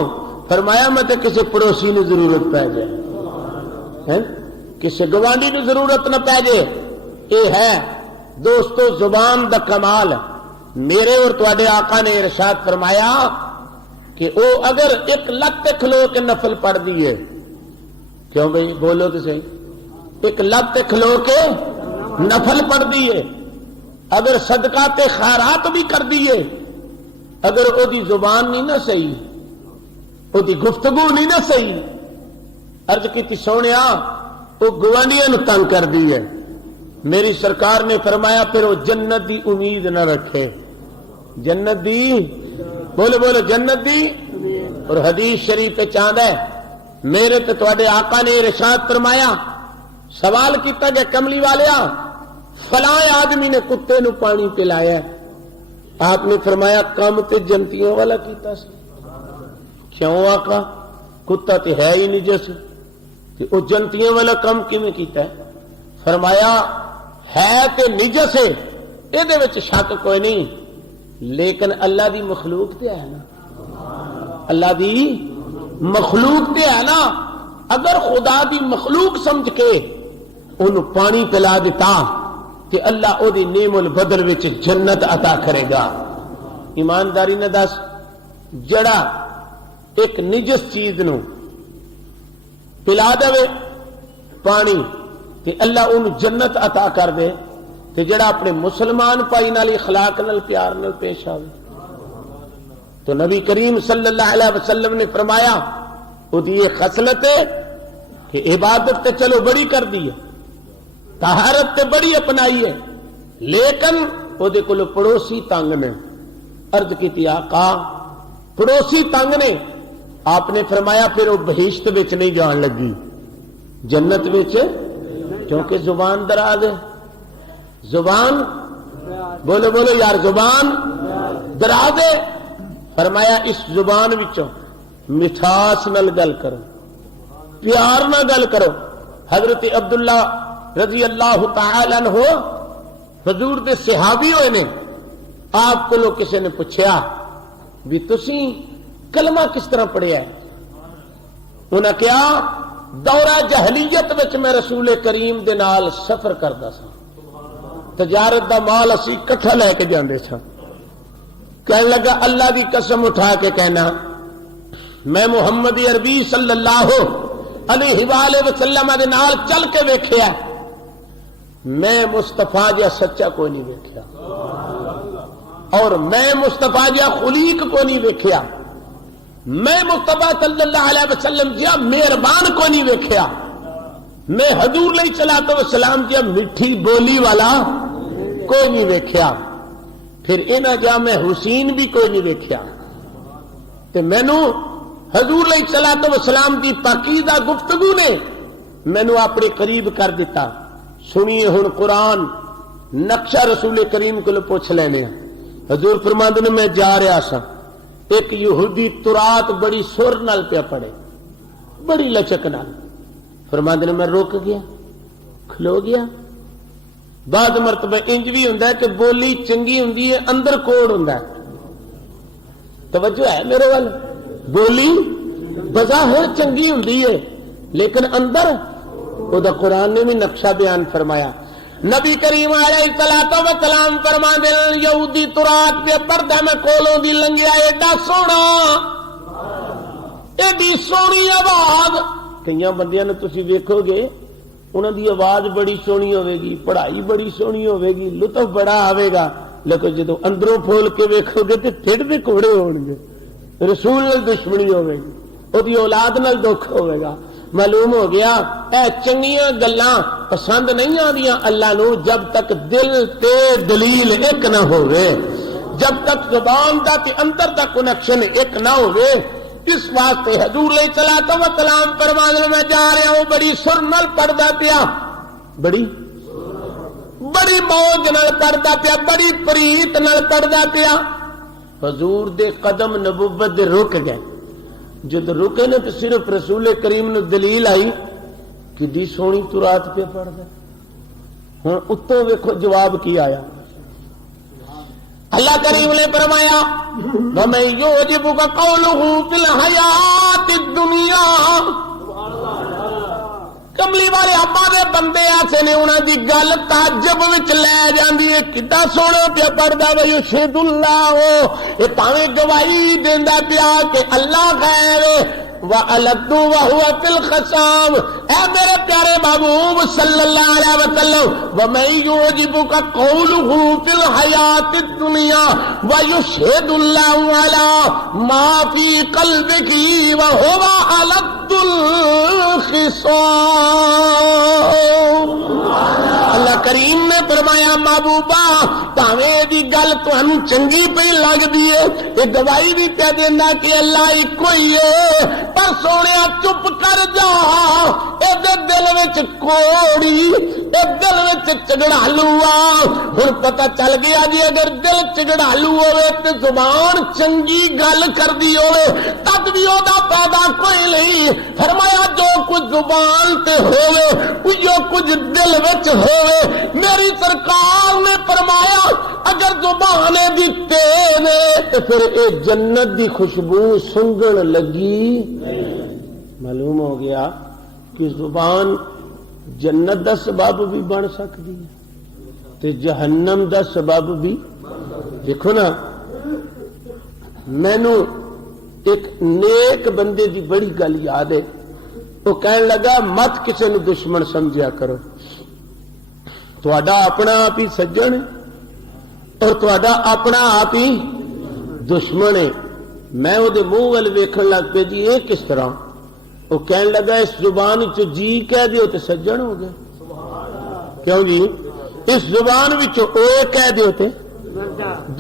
فرمایا میں تے کسی پڑوسی نے ضرورت پی جائے, کسی گوانڈی نے ضرورت نہ پی جائے. یہ ہے دوستو زبان دا کمال. میرے اور تواڈے آقا نے ارشاد فرمایا کہ او اگر ایک لت کھلو کے نفل پڑھ دیے, کیوں بھائی بولو تو صحیح, ایک لت کھلو کے نفل پڑھ دیے, اگر صدقات خیرات بھی کر دیے, اگر او دی زبان نہیں نہ صحیح, او دی گفتگو نہیں نہ صحیح, عرض کی سونیا وہ گوانڈیاں نو تنگ کر دی ہے. میری سرکار نے فرمایا پھر وہ جنت دی امید نہ رکھے. جنت دی بولو بولو جنت دی. اور حدیث شریف پہ چاند ہے میرے تے تواڈے آقا نے ارشاد فرمایا, سوال کیتا کہ کملی والیا فلاں آدمی نے کتے نو پانی پلایا, آپ نے فرمایا کم تے جنتیوں والا کیتا سی. کیوں آقا؟ کتا تے ہے ہی نجس, تے او جنتیوں والا کم کیویں کیتا ہے؟ فرمایا ہے تے نجس ہے, یہ وچ شک کوئی نہیں, لیکن اللہ دی مخلوق تے ہے نا, اللہ دی مخلوق تے ہے نا. اگر خدا دی مخلوق سمجھ کے انہوں پانی پلا دیتا کہ اللہ او دی نعم البدل وچ جنت عطا کرے گا. ایمانداری نہ دس, جڑا ایک نجس چیز نو پلا دے پانی تے اللہ انہوں جنت عطا کر دے, تے جڑا اپنے مسلمان پائی نال اخلاق نال پیار نال پیش آوے. تو نبی کریم صلی اللہ علیہ وسلم نے فرمایا وہ دی یہ خصلت ہے کہ عبادت تے چلو بڑی کر دی ہے, طہارت تے بڑی اپنائی ہے, لیکن وہ دے کولو پڑوسی تنگ نے. عرض کی آقا پڑوسی تنگ نے, آپ نے فرمایا پھر وہ بہشت وچ نہیں جان لگی, جنت وچ, کیونکہ زبان دراز ہے. زبان بولو بولو یار, زبان دراز ہے. فرمایا اس زبان وچوں مٹھاس نال گل کرو, پیار نال گل کرو. حضرت عبداللہ رضی اللہ تعالی عنہ حضور دے صحابی ہوئے نے, آپ کو کسی نے پوچھا بھی تسی کلمہ کس طرح پڑھیا ہے؟ انہاں کیا دورہ جہلیت وچ میں رسول کریم دے نال سفر کردا سا, تجارت دا مال اسی کٹھا لے کے جاندے سا. کہنے لگا اللہ دی قسم اٹھا کے کہنا میں محمد عربی صلی اللہ علیہ وآلہ وسلم دے نال چل کے ویکھیا, میں مصطفیٰ جا سچا کوئی نہیں ویکھیا, اور میں مصطفیٰ جا خلیق کو نہیں ویکھیا, میں مصطفیٰ صلی اللہ علیہ وسلم جا مہربان کو نہیں ویکھیا, میں حضور علیہ الصلوۃ والسلام جا میٹھی بولی والا کوئی نہیں ویکھیا, پھر انہاں جا میں حسین بھی کوئی نہیں ویکھیا. تے مینوں حضور علیہ الصلوۃ والسلام دی پاکیزہ گفتگو نے مینوں اپنے قریب کر دیتا. سنیے ہن قرآن نقشہ رسول کریم کو پوچھ لینے. حضور فرماندے نے میں جا رہا سا, ایک یہودی ترات بڑی سر نال پیا پڑے, بڑی لچک نال. فرماندے نے میں روک گیا, کھلو گیا. بعض مرتبہ انج بھی ہوندا ہے کہ بولی چنگی ہوندی ہے اندر کوڑ ہوندا ہے. توجہ ہے میرے وال, بولی بظاہر چنگی ہوندی ہے لیکن اندر او دا قرآن نے بھی نقشہ بیان فرمایا. نبی کریم علیہ الصلوۃ والسلام فرماندے یہودی ترات دے پردہ میں کولوں دی لنگیا ایڈا سونا, ایڈی سونی آواز. کئی بندیاں نوں تسی ویکھو گے انہاں دی آواز بڑی سونی ہوے گی, پڑھائی بڑی سونی ہوے گی, لطف بڑا آوے گا, لیکن جدو اندروں پھول کے ویکھو گے تے ٹھڈ دے کوڑے ہون گے. رسول نال دشمنی ہوے گی, او دی اولاد نال دکھ ہوے گا. معلوم ہو گیا اے چنگیاں گلاں پسند نہیں آندیاں اللہ نو جب تک دل تے دلیل ایک نہ ہوئے, جب تک زبان دا تے اندر دا کنیکشن ایک نہ ہوئے. اس واسطے حضور علیہ الصلوۃ والسلام فرماندے میں جا رہا ہوں, بڑی سر نال پڑھدا پیا, بڑی موج نال پڑھدا پیا, بڑی پریت نال پڑھدا پیا. حضور دے قدم نبوت دے رک گئے. جد رکے نے تو صرف رسول کریم نے دلیل آئی کڈی سونی ترات پہ پڑھتا. ہوں اتوں ویکھو جواب کی آیا. اللہ کریم نے فرمایا وَمَن يُعْجِبُكَ قَوْلُهُ فِي الْحَيَاةِ الدُّنْيَا. کملی والے ابا دے بندے ایسے نے انہاں دی گل تعجب وچ لے جاندی ہے. کڈا سونا پیا پڑھدا وے یشہد اللہ اے پاویں گواہی دیندا پیا کہ اللہ غیر وَأَلَدُّ وَهُوَ فِي الْخَصَامِ. اے میرے پیارے محبوب صلی اللہ علیہ وسلم وَمَن يُعْجِبُكَ قَوْلُهُ فِي الْحَيَاةِ الدُّنْيَا وَيُشْهِدُ اللَّهُ عَلَى مَا فِي قَلْبِهِ وَهُوَ أَلَدُّ الْخِصَامِ. اللہ کریم نے فرمایا محبوبہ تاویں دی گل تانوں چنگی پئی لگدی ہے یہ گواہی بھی پہ دینا کہ اللہ ایک ہی ہے پر سونیا چپ کر جا. اے دل وچ کوڑی اے دل وچ چگڑالو آ. ہن پتہ چل گیا جی اگر دل چگڑالو ہوے تے زبان چنگی گل کردی ہوے تد بھی او دا فائدہ کوئی نہیں. فرمایا جو کچھ زبان تے ہوے جو کچھ دل وچ ہوے میری سرکار نے فرمایا اگر زبان دی تیز ہے تے پھر اے جنت دی خوشبو سنگن لگی. معلوم ہو گیا کہ زبان جنت دا سبب بھی بن سکتی ہے تے جہنم دا سبب بھی. دیکھو نا مینو ایک نیک بندے دی بڑی گل یاد ہے. وہ کہنے لگا مت کسی نے دشمن سمجھیا کرو. تہاڈا اپنا آپ ہی سجن ہے اور تہاڈا اپنا آپ ہی دشمن ہے. میں وہ منہ ول ویکھن لگ پہ جی یہ کس طرح. وہ کہنے لگا اس زبان چ جی کہہ دیو تے سجن ہو گئے. کیوں جی اس زبان وچ او کہہ دیو تے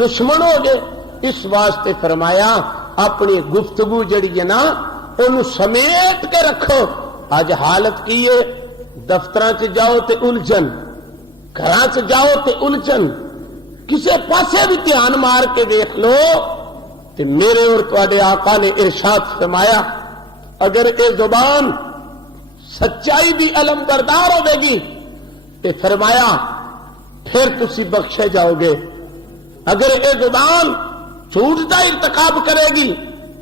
دشمن ہو گئے. اس واسطے فرمایا اپنی گفتگو جڑی ہے نا انہوں سمیٹ کے رکھو. آج حالت کی ہے دفتراں چ جاؤ تے الجھن گھراں چ جاؤ تے الجھن کسے پاسے بھی دھیان مار کے دیکھ لو تے میرے اور تواڈے آقا نے ارشاد فرمایا اگر اے زبان سچائی بھی علم بردار ہوے گی تے فرمایا پھر تسی بخشے جاؤ گے. اگر اے زبان جھوٹ دا ارتکاب کرے گی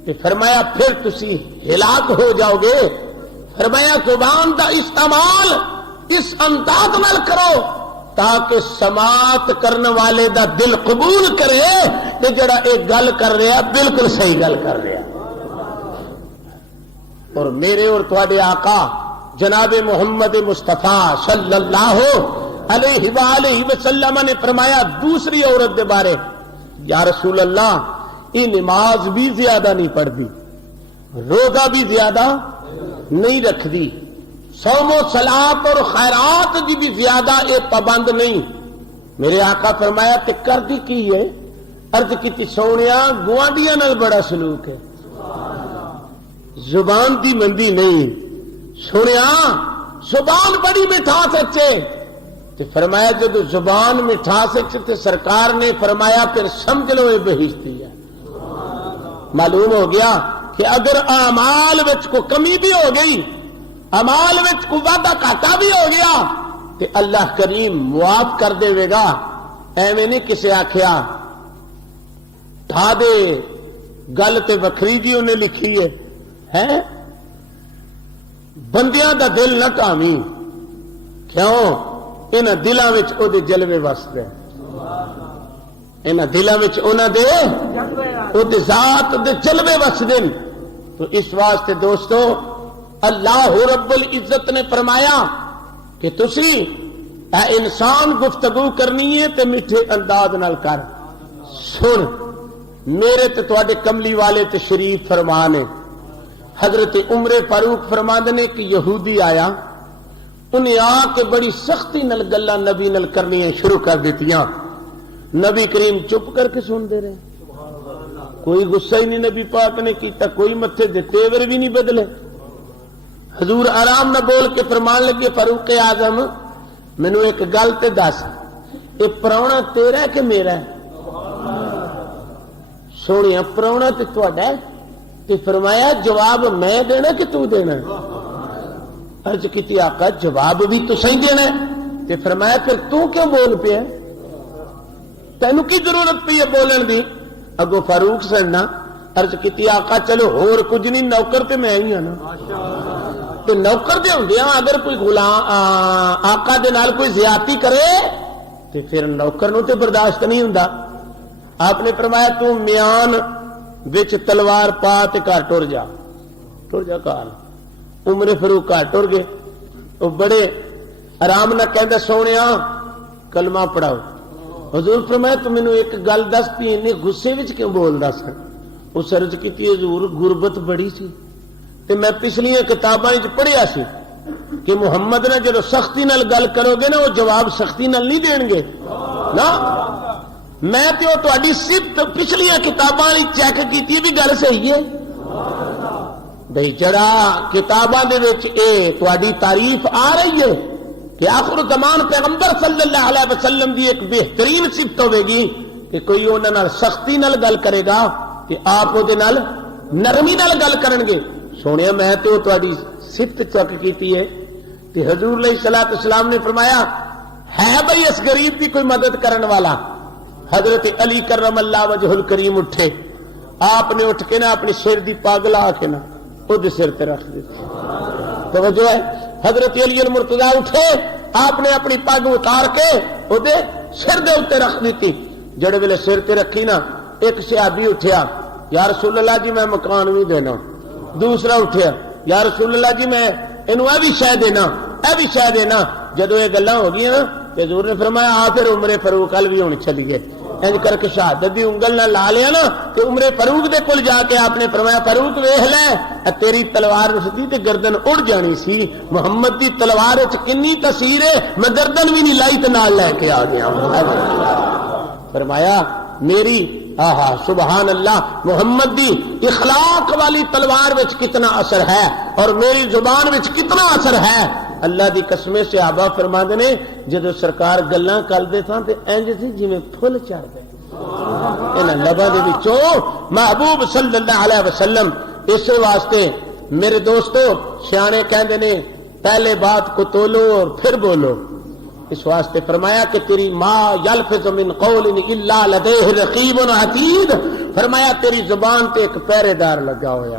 تے فرمایا پھر تسی ہلاک ہو جاؤ گے. فرمایا زبان دا استعمال اس انداز نال کرو تاکہ سماعت کرنے والے دا دل قبول کرے کہ جڑا ایک گل کر رہا بالکل صحیح گل کر رہا. اور میرے اور تواڈے آقا جناب محمد مصطفیٰ صلی اللہ علیہ وآلہ وسلم نے فرمایا دوسری عورت دے بارے یا رسول اللہ یہ نماز بھی زیادہ نہیں پڑھتی روزہ بھی زیادہ نہیں رکھتی صوم و صلات اور خیرات دی بھی زیادہ یہ پابند نہیں. میرے آقا فرمایا کہ کر دی کی ہے عرض کی سونیا گوانڈیاں نال بڑا سلوک ہے زبان دی مندی نہیں. سنیا زبان بڑی مٹھاس اچھے تے فرمایا جب زبان مٹھاس اچھے تے سرکار نے فرمایا پھر سمجھ لو یہ بہشتی ہے. معلوم ہو گیا کہ اگر اعمال وچ کو کمی بھی ہو گئی اعمال وچ کو وعدہ گھاٹا بھی ہو گیا تے اللہ کریم معاف کر دے گا. ایویں نہیں کسے آکھیا ٹھا دے گل تے وکھری جی انہیں لکھی ہے بندیاں دا دل نہ ٹاویں کیوں انہاں دلاں وچ او دے جلوے وسدے انہاں دلاں وچ انہاں دے او دے ذات دے جلوے وسدے. تو اس واسطے دوستو اللہ رب العزت نے فرمایا کہ تسی اے انسان گفتگو کرنی ہے تے میٹھے انداز نال کر. سن میرے تے تواڈے کملی والے تے شریف فرمان ہے. حضرت عمر فاروق فرماندے نے کہ یہودی آیا انہیں آ کے بڑی سختی نال گلاں نبی نال کرنیاں شروع کر دیتیاں. نبی کریم چپ کر کے سنتے رہے کوئی غصہ ہی نہیں نبی پاک نے کیتا کوئی متھے دے تیور بھی نہیں بدلے. حضور آرام نہ بول کے فرمان لگے فاروق اعظم مینوں ایک گل تے دس یہ پراونا تیرا ہے کہ میرا ہے. سونیا پراونا تے تہاڈا ہے تے فرمایا جواب میں دینا کہ تو دینا. عرض کی آقا جواب بھی تو صحیح دینا ہے. تے فرمایا پھر تو کیوں بول پیا, تینوں کی ضرورت پی ہے بولن دی؟ اگو فاروق سننا. عرض کی آقا چلو اور کچھ نہیں, نوکر تے میں ہی ہاں نا. تے نوکر دے ہوندے اگر کوئی غلام آقا دے نال کوئی زیادتی کرے تے پھر نوکر نو تے برداشت نہیں ہوندا. آپ نے فرمایا تو میان وچ تلوار پا تے گھر ٹر جا گھر. عمر فاروق گھر ٹر گئے. وہ بڑے آرام نہ کہندا سونیا کلمہ پڑھاؤ. حضور فرمایا تو مینوں ایک گل دس پی انہیں غصے وچ کیوں بولدا سا؟ اس عرض کی حضور غربت بڑی سی تے میں پچھلیاں کتاباں وچ پڑھیا سی کہ محمد نے جدو سختی نال گل کرو گے نا وہ جواب سختی نال نہیں دین گے نا. میں تے وہ تہاڈی صفت پچھلیاں کتاباں وچ چیک کیتی بھی گل صحیح ہے بھئی. جڑا کتاباں دے وچ اے تہاڈی تعریف آ رہی ہے کہ آخر زمان پیغمبر صلی اللہ علیہ وسلم دی ایک بہترین صفت ہوے گی کہ کوئی انہاں نال سختی نال گل کرے گا کہ آپ دے نال نرمی نال گل کرن گے. سونیا میں تے وہ تہاڈی صفت چیک کیتی ہے. تے حضور علیہ الصلوۃ والسلام نے فرمایا ہے بھئی اس غریب کی کوئی مدد کرن والا؟ حضرت علی کرم اللہ وجہ الکریم اٹھے. آپ نے اٹھ کے نا اپنی سر دی پاگ لا کے نا وہ سر تے رکھ دی. توجہ ہے. حضرت علی المرتضیٰ اٹھے, آپ نے اپنی پگ اتار کے وہ سر دے اتنے رکھ دیتی. جڑے ویلے سر تے رکھی نا ایک صحابی اٹھیا, یا رسول اللہ جی میں مکان بھی دینا. دوسرا اٹھیا, یا رسول اللہ جی میں انہوں اے بھی شے دینا اے بھی شے دینا. جدو یہ گلاں ہو گئی نا حضور نے فرمایا آ پھر عمر فاروق ال بھی ہونی چلی گئے. انج کر کے شہادت دی انگل نہ لا لیا نا کہ عمر فاروق دے کول جا کے آپ نے فرمایا فاروق ویکھ لے تیری تلوار نسدی تے گردن اڑ جانی سی. محمد دی تلوار وچ کنی تاثیر ہے, میں گردن بھی نہیں لائی تے نال لے کے آ گیا. فرمایا میری آہا سبحان اللہ محمد دی اخلاق والی تلوار وچ کتنا اثر ہے اور میری زبان وچ کتنا اثر ہے. اللہ دی قسمیں صحابہ فرماندے نے جدو سرکار گلاں کردے تھا تے انج سی جویں پھل چڑھدے انہاں لباں دے وچوں محبوب صلی اللہ علیہ وسلم. اس واسطے میرے دوستو سیانے کہندے نے پہلے بات کو تولو اور پھر بولو. اس واسطے فرمایا کہ تیری ما یلفظ من قول الا لدیہ رقیب عتید. فرمایا تیری زبان تے ایک پہرے دار لگا ہویا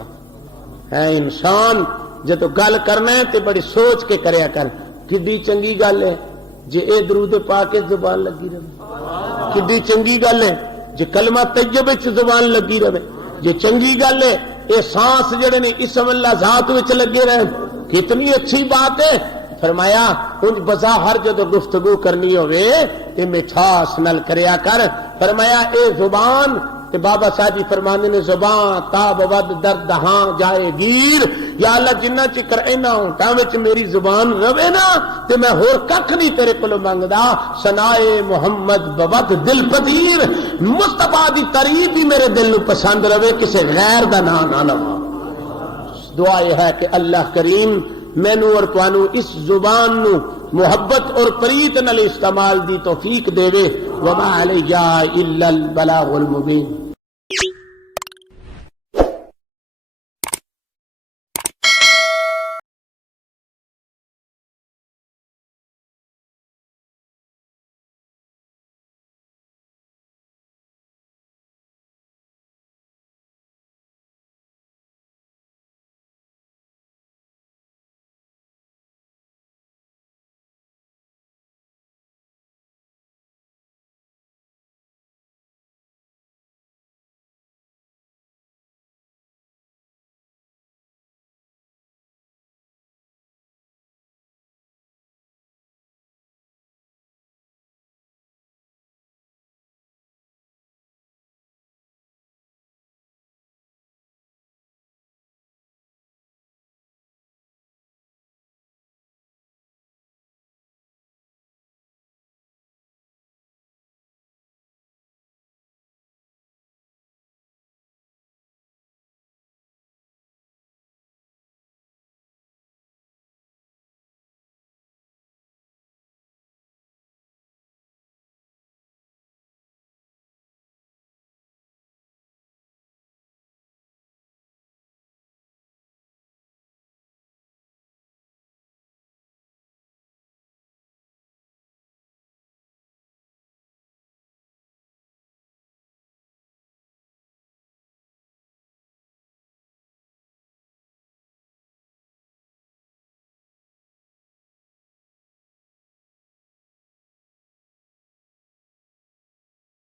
ہے. انسان جدو گل کرنا ہے تے بڑی سوچ کے کریا کر. کڈی چنگی گل ہے جے اے درود پاک کے زبان لگی رہے, کڈی چنگی گل ہے جے کلمہ طیب وچ زبان لگی رہے. جے چنگی گل ہے اے سانس جڑے نے اسم اللہ ذات وچ لگے رہے, کتنی اچھی بات ہے. فرمایا انج بظاہر جدو گفتگو کرنی ہوئے تے مٹھاس نال کریا کر. فرمایا اے زبان کہ بابا صاحب جی فرمانے نے زبان تاب ود درد ہاں جائے گیر. یا اللہ جنہ چکر اینا ہونٹاں وچ میری زبان روے نا تے میں ہور ککھ نہیں تیرے کولوں منگدا. ثنائے محمد بود دل پذیر, مصطفیٰ دی تعریف بھی میرے دل نو پسند رہے, کسے غیر دا نام نہ لواں. دعا یہ ہے کہ اللہ کریم مینوں اور توانوں اس زبان نو محبت اور پریت نال استعمال دی توفیق دے وے. وما علیہ الا البلاغ المبین.